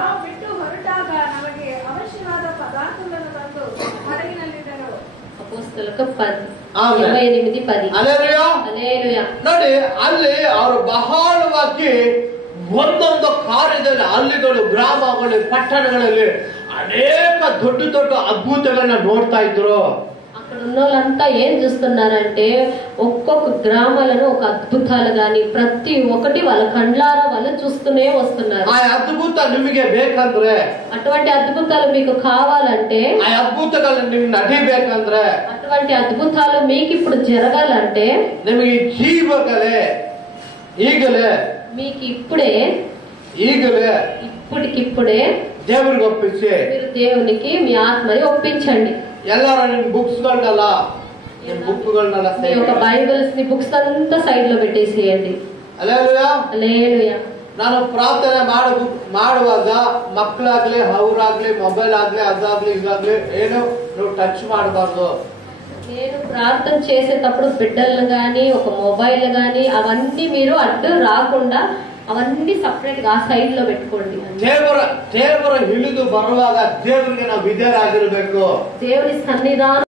ನಾವು ಬಿಟ್ಟು ಹೊರಟಾಗ ನಮಗೆ ಅವಶ್ಯವಾದ ಪದಾರ್ಥಗಳನ್ನು ತಂದು ಹಡಗಿನಲ್ಲಿದ್ದರು. ಅಪೊಸ್ತಲಕ 28:10. ಹಲ್ಲೆಲೂಯಾ. ಹಲ್ಲೆಲೂಯಾ. ನೋಡಿ ಅಲ್ಲಿ ಅವರು ಬಹಳವಾಗಿ ಒಂದೊಂದು ಕಾರ್ಯದಲ್ಲಿ ಹಳ್ಳಿಗಳು, ಗ್ರಾಮಗಳು, ಪಟ್ಟಣಗಳಲ್ಲಿ ಅನೇಕ ದೊಡ್ಡ ದೊಡ್ಡ ಅದ್ಭುತಗಳನ್ನ ನೋಡ್ತಾ ಇದ್ರು. అక్కడ ఉన్న వాళ్ళంతా ఏం చూస్తున్నారంటే ఒక్కొక్క గ్రామాలను ఒక అద్భుతాలు గాని ప్రతి ఒక్కటి వాళ్ళ కండ్లారా వాళ్ళు చూస్తూనే వస్తున్నారు. ఆ అద్భుత నిಮಗೆ ಬೇಕಂದ್ರೆ, అటువంటి అద్భుతాలు మీకు కావాలంటే, ఆ అద్భుతಗಳು ನಿಮಗೆ ನಡಿಬೇಕಂದ್ರೆ, అటువంటి అద్భుతాలు మీకు ఇప్పుడు జరగాలంటే ನಿಮಗೆ ಜೀವಗಳೇ ಈಗಲೇ మీకు ఇప్పుడే ఇప్పటికిప్పుడే ದೇವರಿಗೆ ಒಪ್ಪಿಸಿ మీరు దేవునికి మీ ఆత్మని ఒప్పించండి. ಎಲ್ಲರೂ ನಿಮ್ಮ ಬುಕ್ಸ್ಗಳನ್ನೆಲ್ಲ మీ యొక్క బైబిల్స్ ని బుక్స్ అంతా సైడ్ లో పెట్టేసేయండి. ಹಲ್ಲೆಲೂಯಾ. హల్లెలూయా. ನಾನು ಪ್ರಾರ್ಥನೆ ಮಾಡುವಾಗ ಮಕ್ಕಳಾಗ್ಲಿ ಅವರಾಗ್ಲಿ ಮೊಬೈಲ್ ಆಗ್ಲಿ ಅದಾಗ್ಲಿ ಇದಾಗ್ಲಿ ಏನು ನೀವು ಟಚ್ ಮಾಡಬಾರ್ದು. నేను ప్రార్థన చేసేటప్పుడు బిడ్డలను గాని ఒక మొబైల్ గాని అవన్నీ మీరు అడ్డు రాకుండా అవన్నీ ಸಪರೇಟ್ గా ಆ ಸೈಡ್ లో పెట్టుకోండి. ದೇವರ ಇಳಿದು ಬರುವಾಗ ದೇವರಿಗೆ ನಾವು ವಿಧೇಯರಾಗಿರಬೇಕು. దేవుని సన్నిధానం